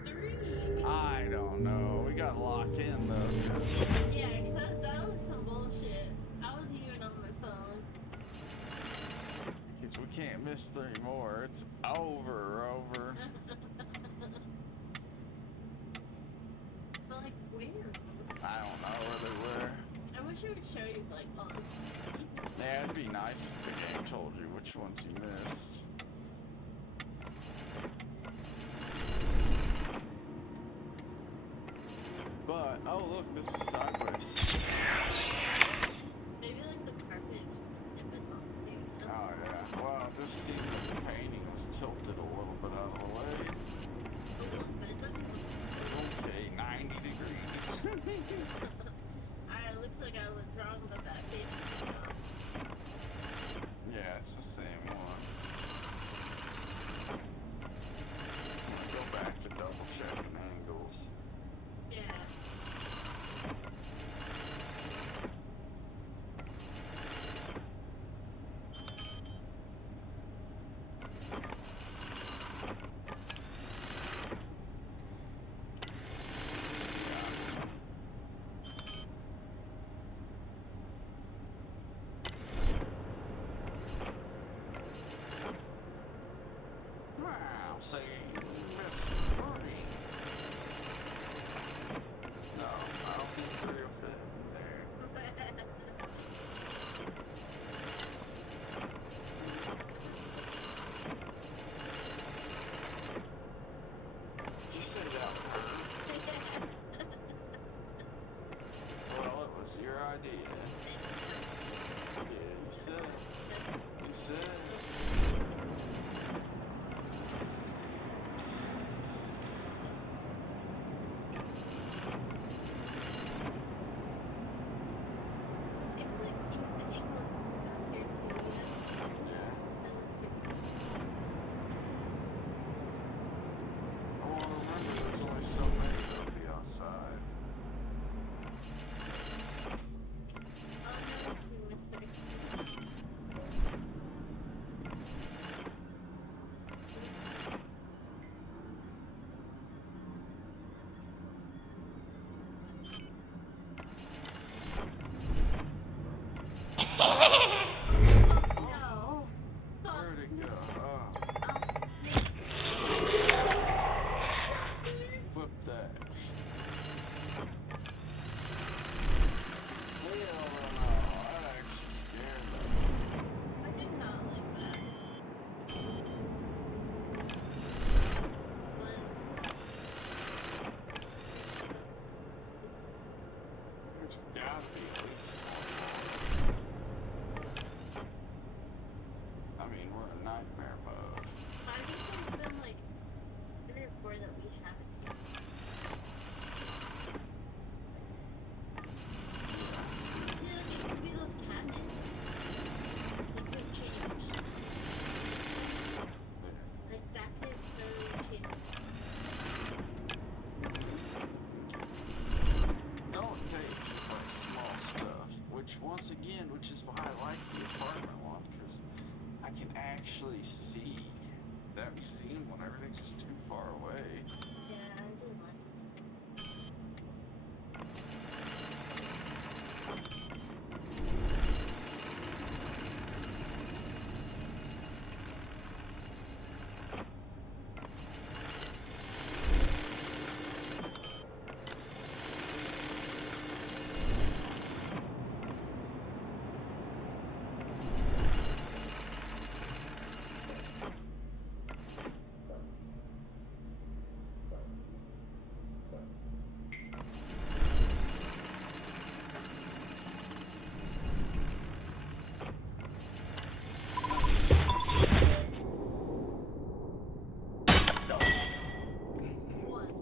Three. I don't know. We gotta lock in though. Yeah, because that was some bullshit. I was even on my phone. Because we can't miss 3 more. It's over. But like, where? I don't know where they were. I wish it would show you like all this. Yeah, it'd be nice if the game told you which ones you missed. But, oh look, this is sideways. Maybe like the carpet. If it's on there. Oh yeah, well, this seemed like the painting was tilted a little bit out of the way. A little bit. Okay, 90 degrees. It looks like I was wrong about that page. Yeah, it's the same one. I'm gonna go back to double checking angles. Yeah. I like the apartment one, because I can actually see that museum when everything's just too far away. Yeah, I do like it.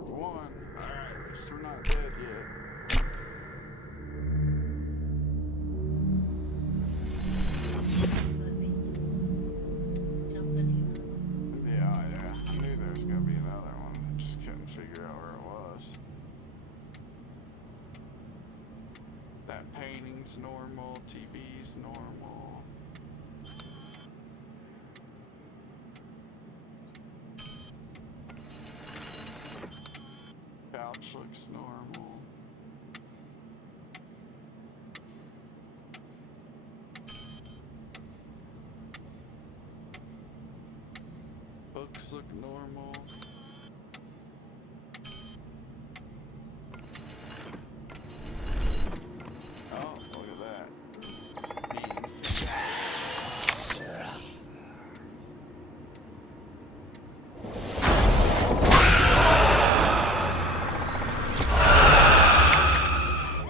One. Alright, at least we're not dead yet. Yeah. I knew there was gonna be another one. I just couldn't figure out where it was. That painting's normal, TV's normal. Couch looks normal. Books look normal. Oh, look at that.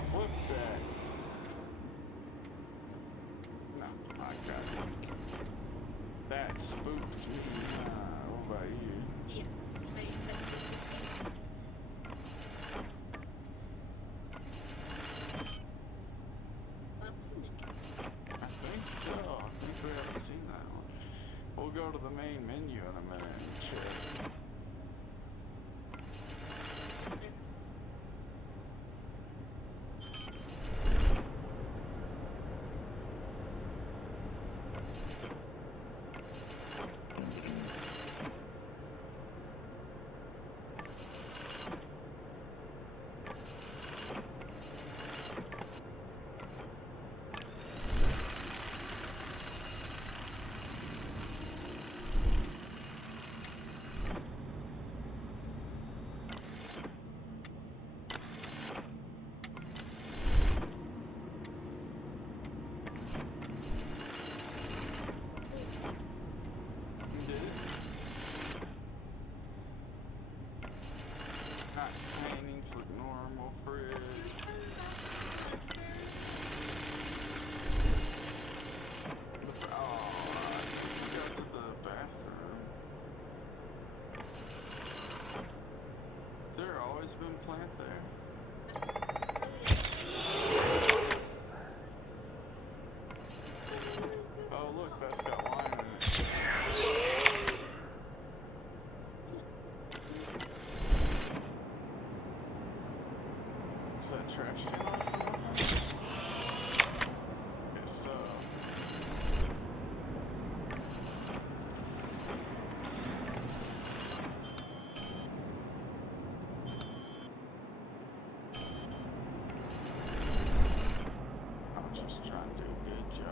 Flip that. No, I got it. That spooked me. What about you? Yeah. I think so. I think we haven't seen that one. We'll go to the main menu in a minute and check. Paintings look normal, fridge. Oh, I got to the bathroom. Has there always been plant there? Oh, look, that's got lime in it. Is that trash can off? Guess so. I'm just trying to do a good job.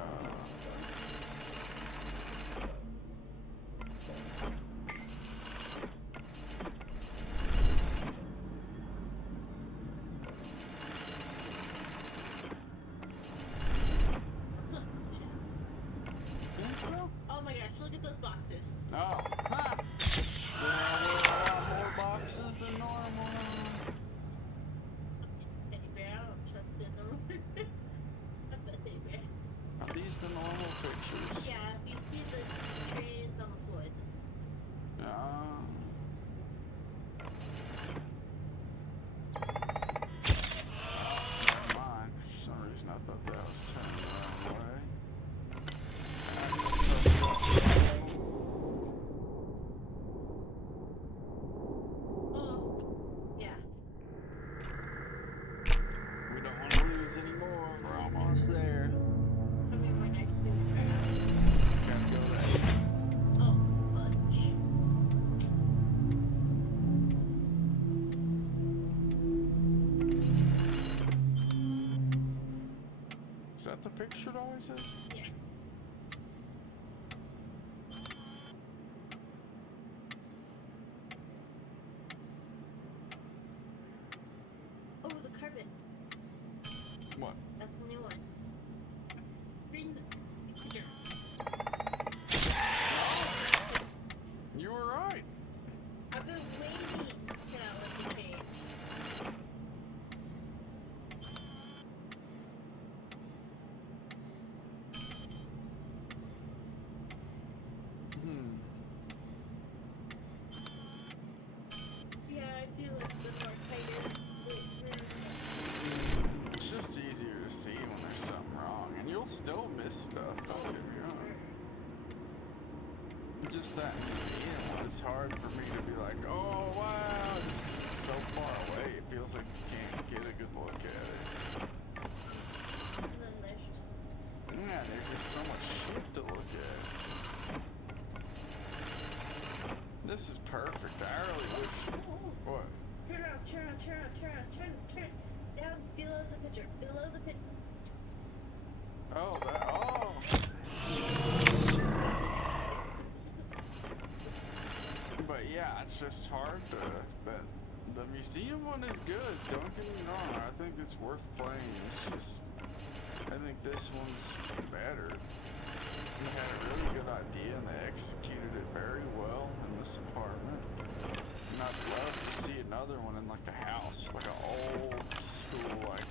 Think so? Oh my gosh, look at those boxes. No. Ha! There are a lot more boxes than normal. Teddy bear, I don't trust in them. Not that teddy bear. Are these the normal pictures? Yeah, you see the trees on the wood. Never mind. For some reason I thought that was turning the wrong way. Is that the picture it always is? Yeah. Oh, the carpet. What? That's the new one. Read the picture. You were right. I've been waiting for that one to change. Yeah, I do like the more tighter. It's just easier to see when there's something wrong, and you'll still miss stuff, don't get me wrong. Just that museum one, it's hard for me to be like, oh wow, just 'cause it's so far away, it feels like you can't get a good look at it. And then there's just Yeah, there's just so much shit to look at. This is perfect. I really wish. What? turn around, turn around, turn around, turn around, turn down below the picture, below the picture. Oh, that. Oh. But yeah, it's just hard to. That the museum one is good. Don't get me wrong. I think it's worth playing. It's just. I think this one's better. They had a really good idea and they executed it very well in this apartment. And I'd love to see another one in like a house, like an old school, like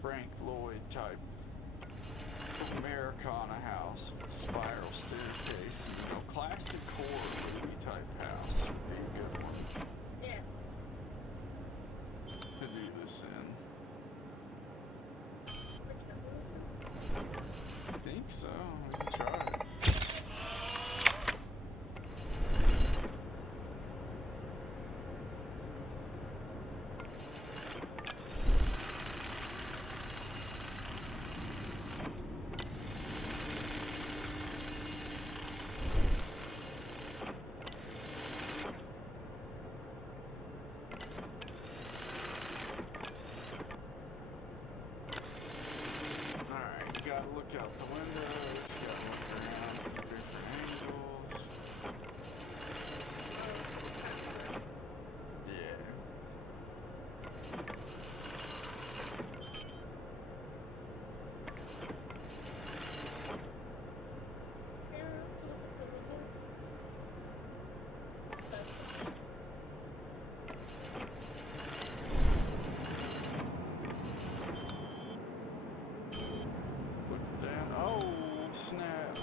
Frank Lloyd type Americana house with spiral staircase, and, you know, classic horror movie type house. Would be a good one Yeah. to do this in. I think so. We can try it. Alright, you gotta look out the windows, you gotta look around from different angles. Yeah. Look down. Oh, snap.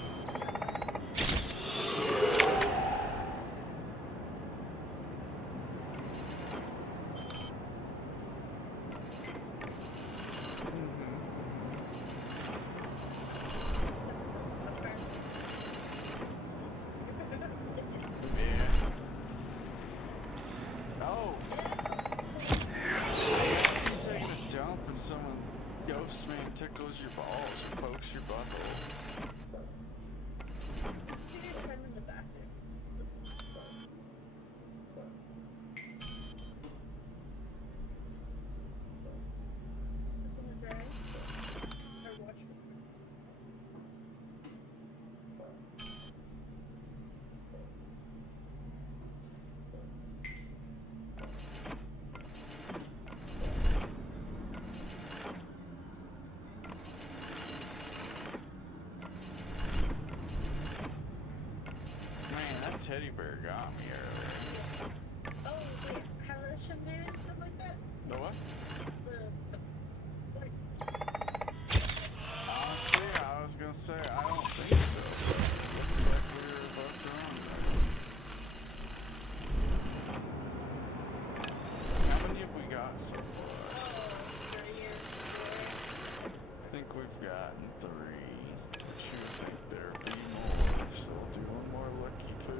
Yeah. Oh. You're taking a dump and someone ghost man tickles your balls or pokes your butthole. Turn in the bathroom. Listen to dry. Or watch me. Man, that teddy bear got me earlier. Oh, wait. Have the chandelier and stuff like that? The what? The lights. Honestly, I was gonna say I don't think so. But looks like we were both wrong. How many have we got so far? Oh, 3 years before. I think we've gotten 3. I should think there'd be more, so we'll do one more lucky poo.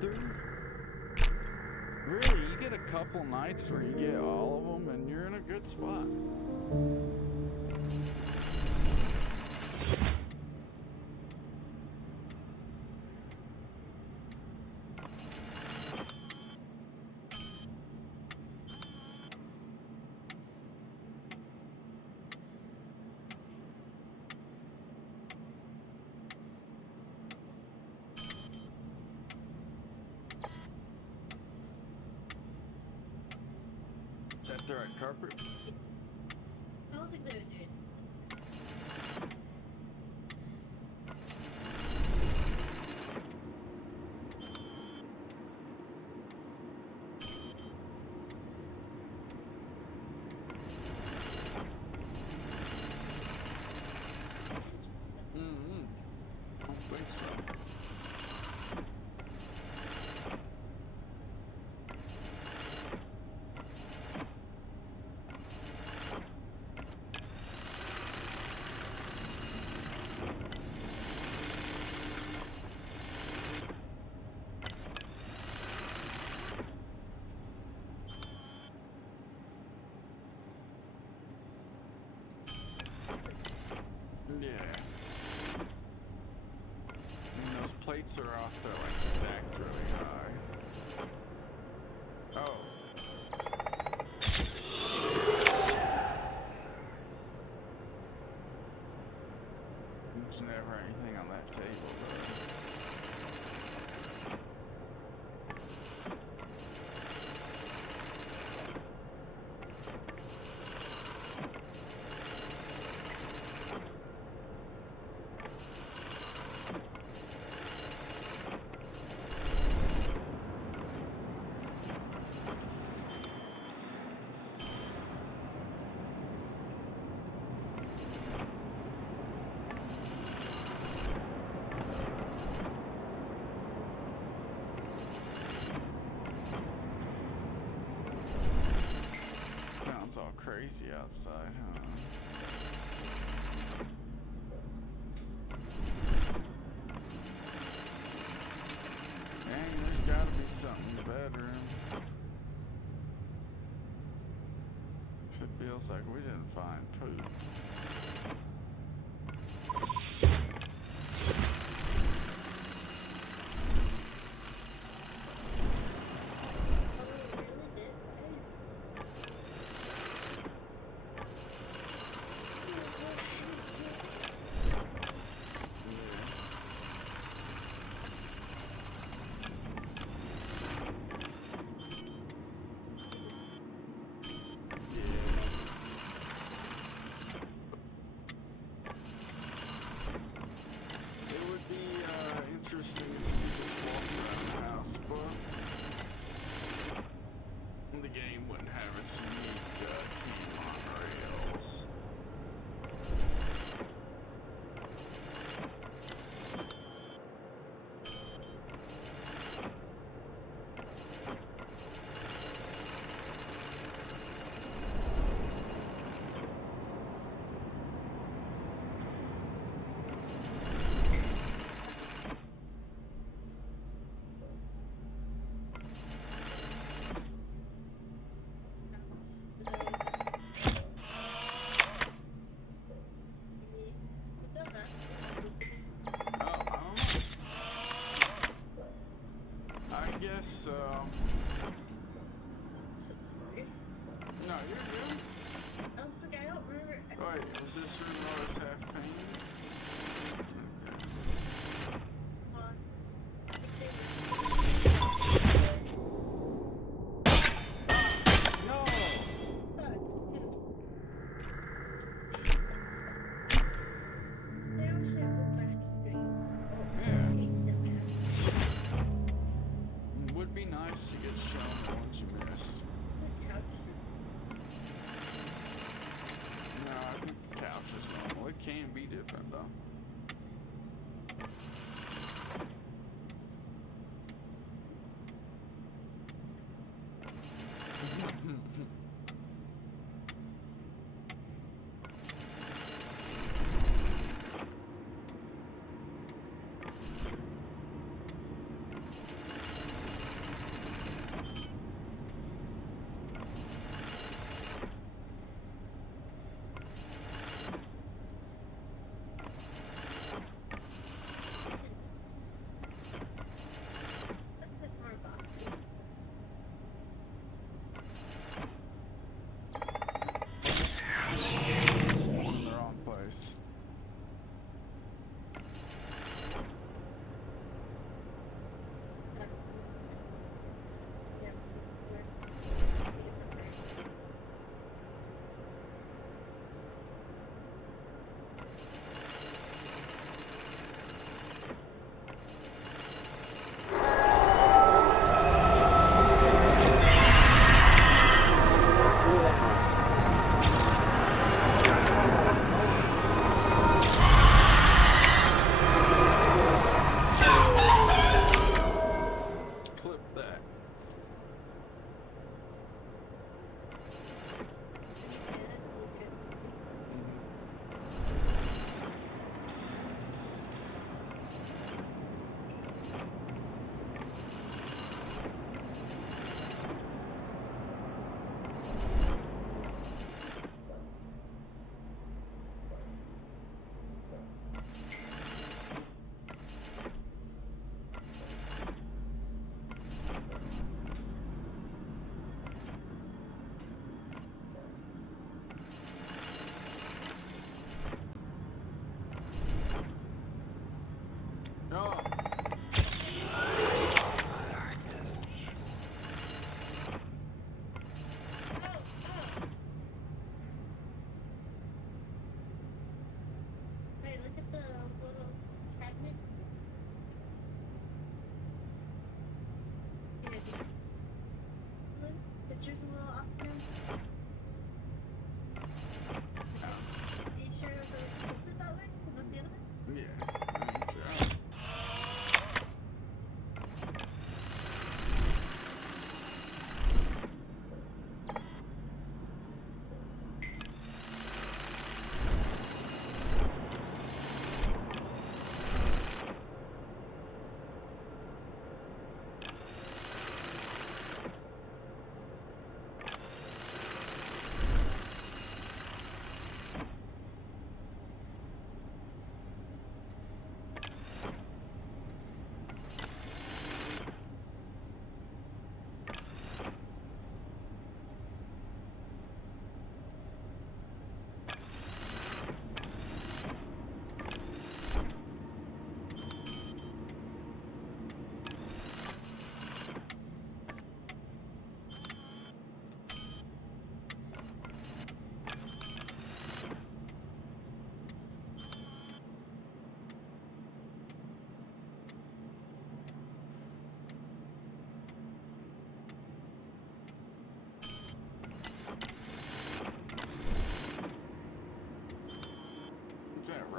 through. Really, you get a couple nights where you get all of them and you're in a good spot. Is that the right carpet? I don't think they would do it. I don't think so. Yeah. And those plates are off, they're like stacked really high. Oh. There's never anything on that table though. Sounds all crazy outside, huh? Dang, there's gotta be something in the bedroom. It feels like we didn't find poop. Interesting if you just walked around the house, but the game wouldn't have its unique theme on rails. I guess so. Sorry. No, you're good. I was like, I don't remember. Wait, was this room always half painted? No! They wish I go back straight. Yeah. Hate them, man. It would be nice to get shown the ones you missed. The couch. No, I think the couch is normal. It can be different though.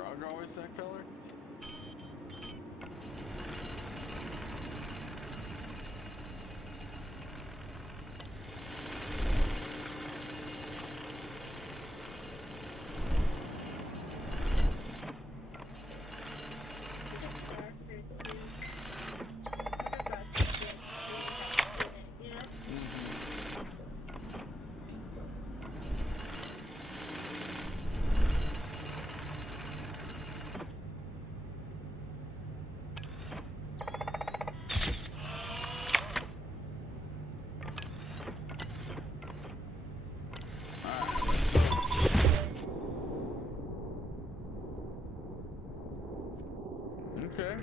dog always that color? Okay.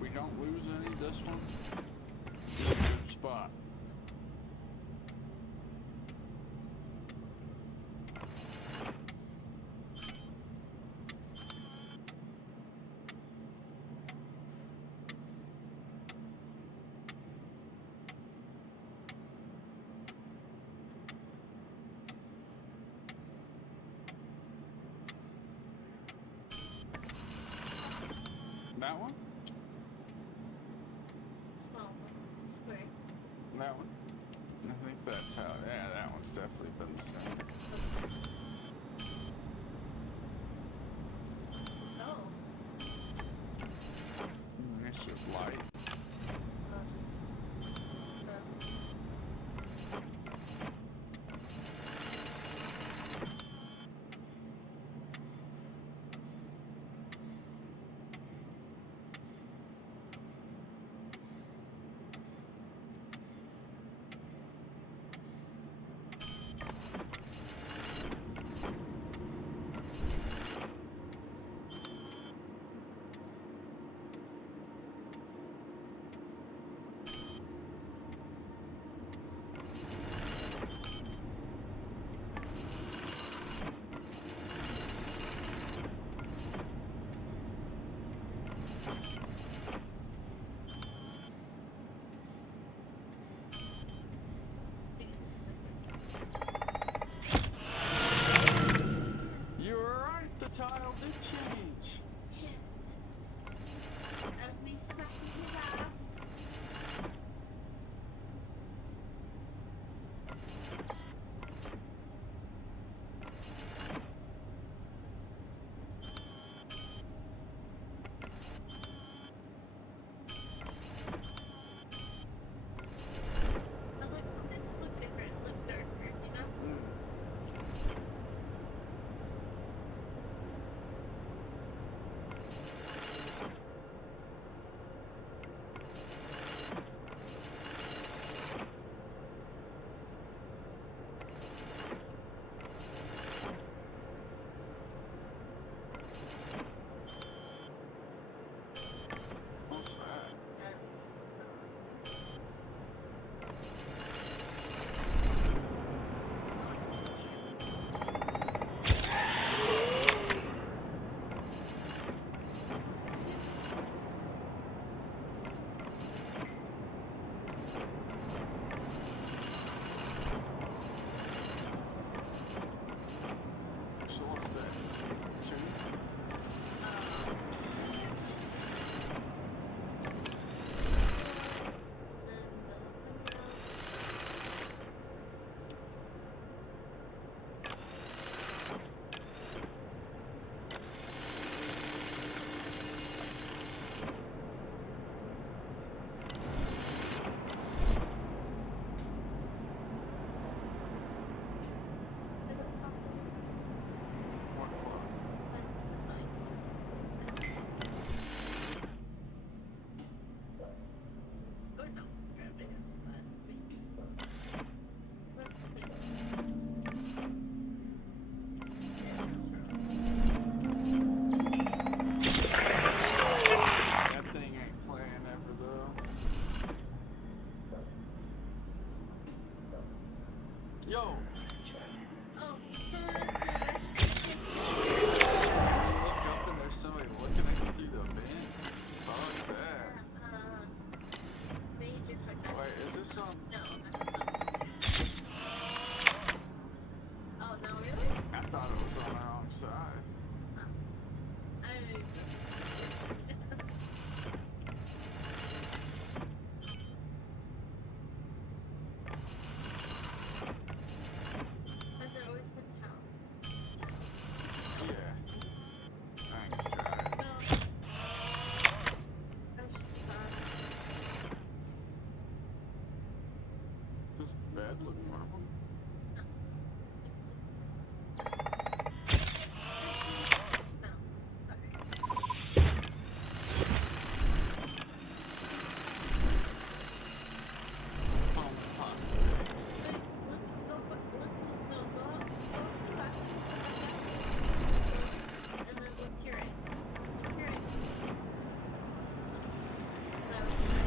We don't lose any this one. Good spot. That one? Small one. Square. That one? I think that's how, yeah, that one's definitely been the same. Oh. It's just light. bed look normal? No. Sorry. Oh, huh. Wait, look, go back. Look, no, go to the left. And then look to your right. Look to your right. Now, look to your right.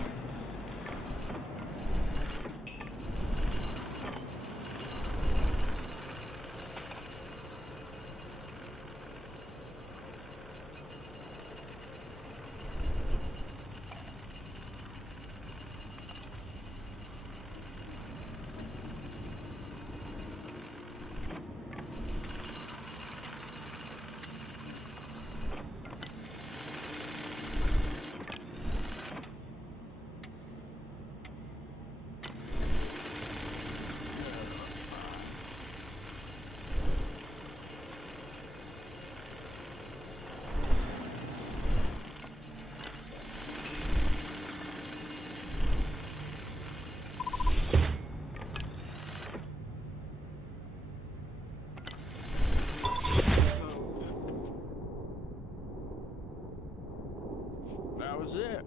That was it.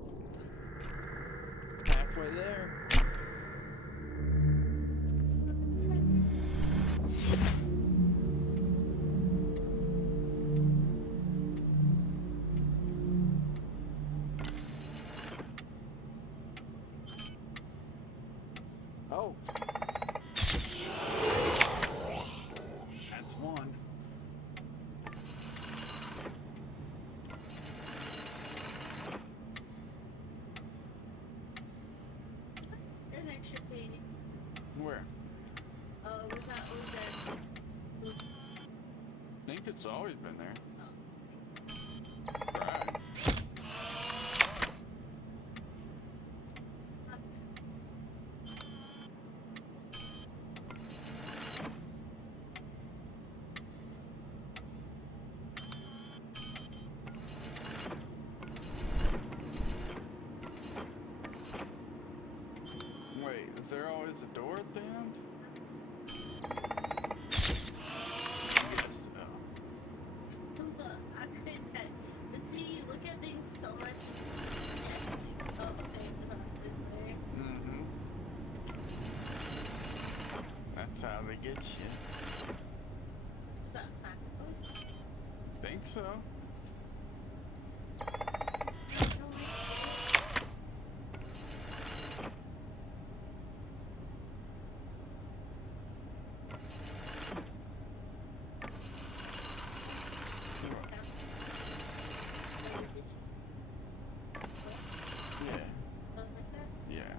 Halfway there. Oh. That's one. An extra painting. Where? Was that over there? I think it's always been there. Oh. Right. Wait, is there always a door at the end? Yes. I couldn't tell. But see, you look at things so much. Oh, okay, it's there. Mm-hmm. That's how they get you. Is that platypus? Think so. No, I see it. Yeah. Something like that? Yeah.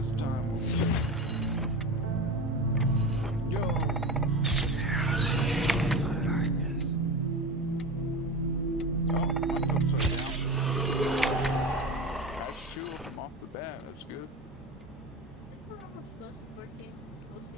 this time we'll be... Yo! Oh, mine's upside down. That's 2 of them off the bat, that's good. I think we're almost close to 14. We'll see.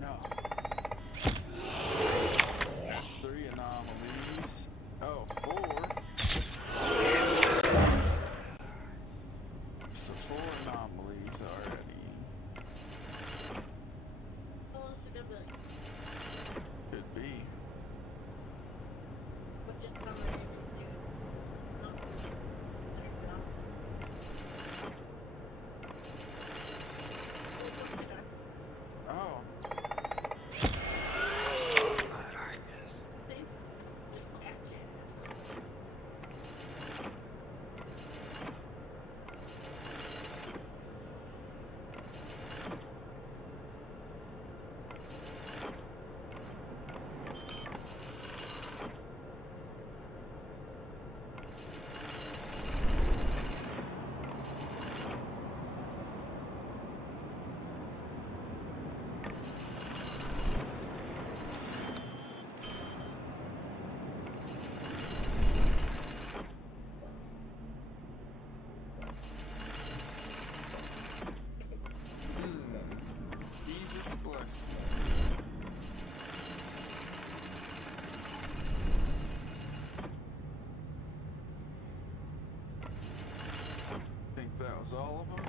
No. That's 3 anomalies. Oh, 4. So 4 anomalies already. Oh, it's a good book. Could be. But just come right in and do. No. There you go. Oh. They catch it. Jesus bless. Think that was all of them?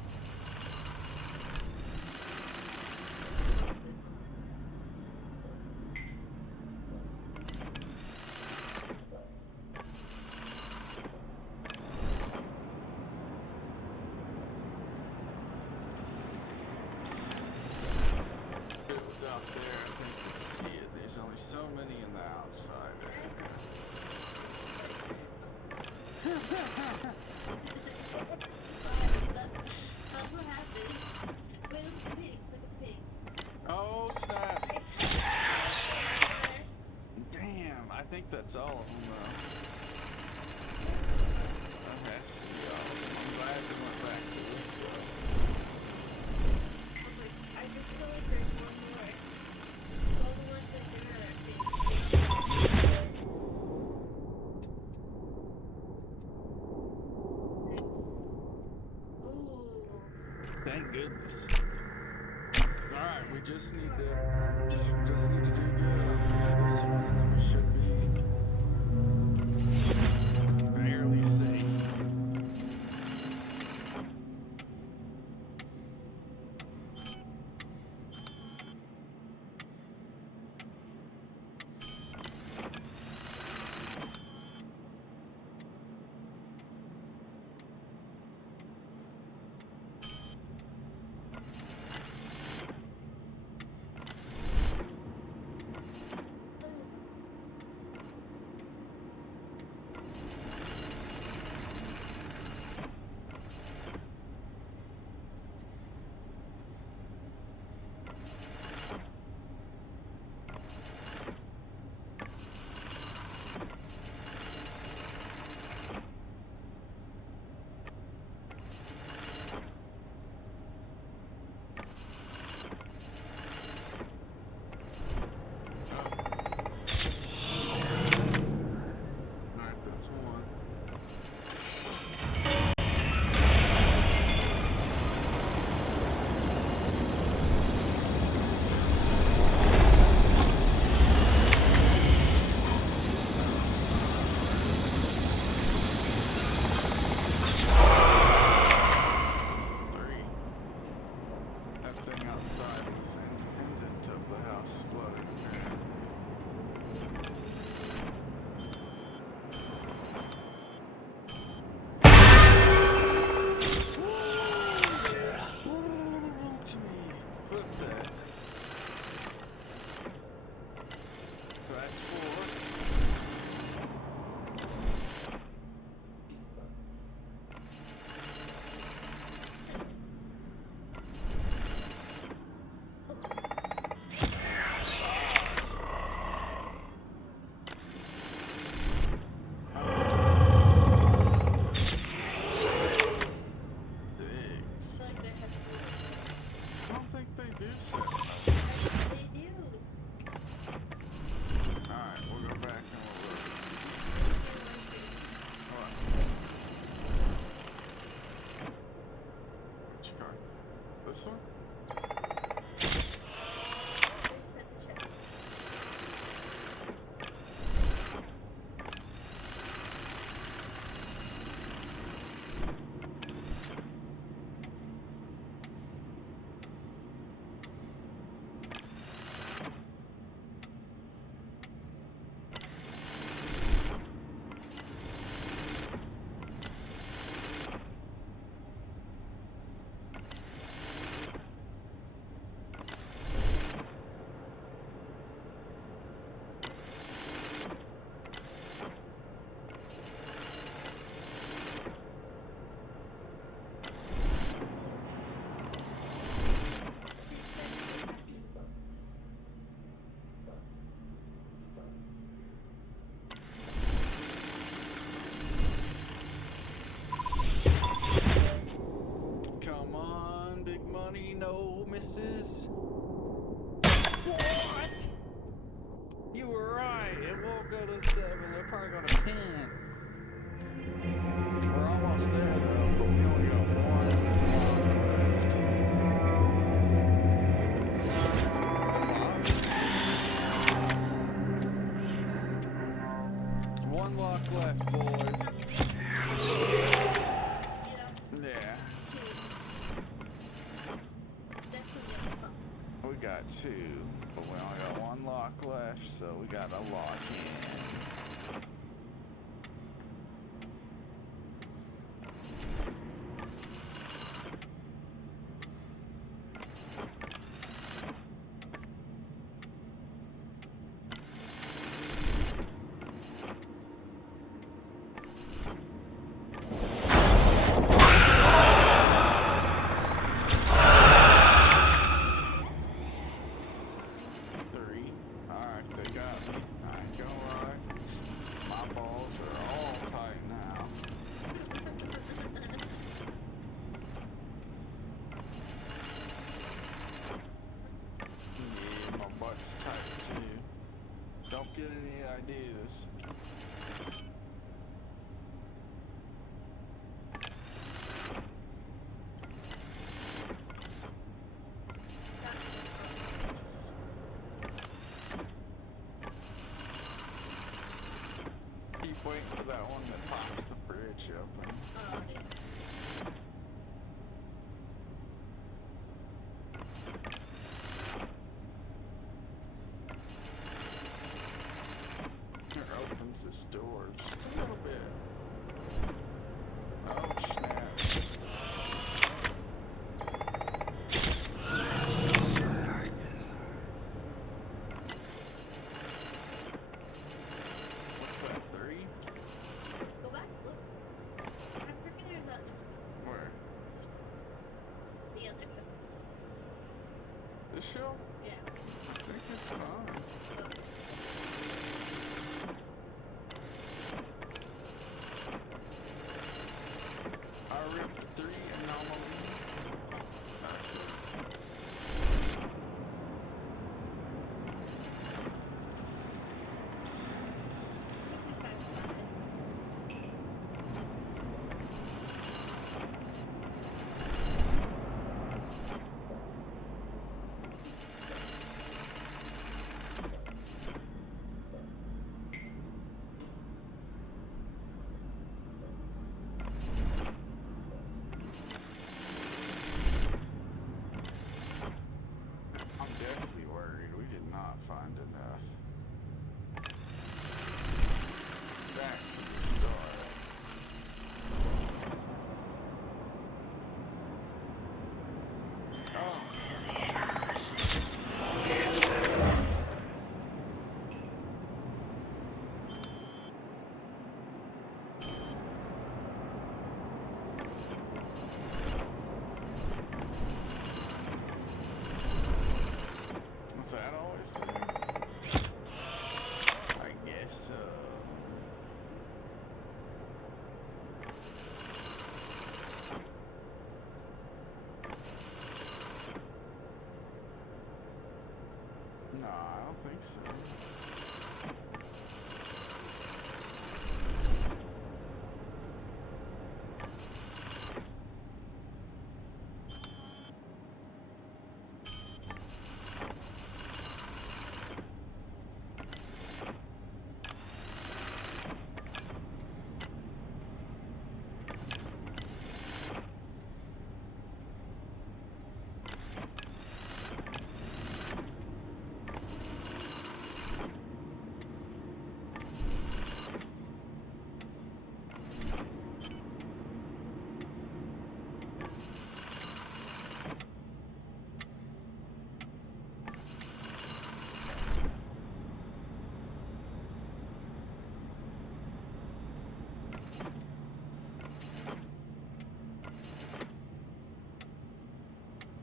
If it was out there, I think you'd see it. There's only so many in the outside area. That's what happened. Wait, look at the pig. Look at the pig. Oh, snap. It's Damn, I think that's all of them, though. Okay, I see all of them. I'm glad they went back to it. I just feel like there's one more. All the ones that there are big. Ooh. Thank goodness. Alright, we just need to do good on this one, and then we should be barely safe. 7 of them. They do. Alright, we'll go back and we'll look. What? Which car? This one? Come on, big money, no misses. What? You were right. It won't go to 7. It'll probably go to 10. We're almost there though, but we only got one left. One lock left, boys. Yeah. We got 2, but we only got one lock left, so we got a lock in. Don't get any ideas. Keep waiting for that one that pops the bridge open. Oh, yeah. Opens this door just a little bit. Oh snap. What's that, 3? Go back, look. I'm pretty sure there's not Where? the other shows. This show? Yeah. I think it's fine. I ripped 3 anomalies. I'm definitely worried we did not find enough. Back to the start. Oh. Was that always there? I guess so. No, I don't think so.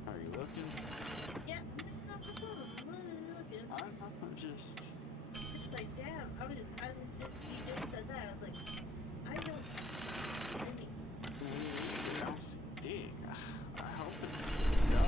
Are you looking? Yeah, I'm looking off the phone. I'm looking. I'm just. It's like, damn. I was just, he just said that. I was like, I don't see any. I don't see dig. I hope it's no.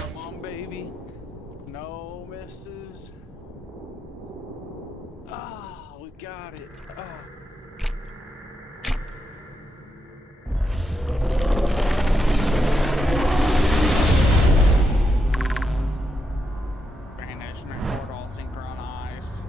Come on, baby. No misses. Ah, we got it. Ah. Banishment portal synchronized.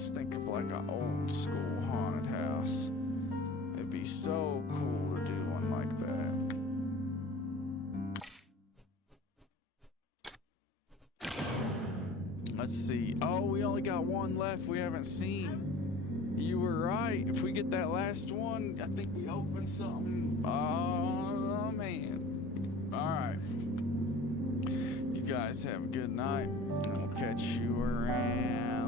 least think of like an old school haunted house. It'd be so cool to do one like that. Let's see. Oh, we only got one left we haven't seen. You were right. If we get that last one, I think we open something. Oh, man. Alright. You guys have a good night. And we'll catch you around.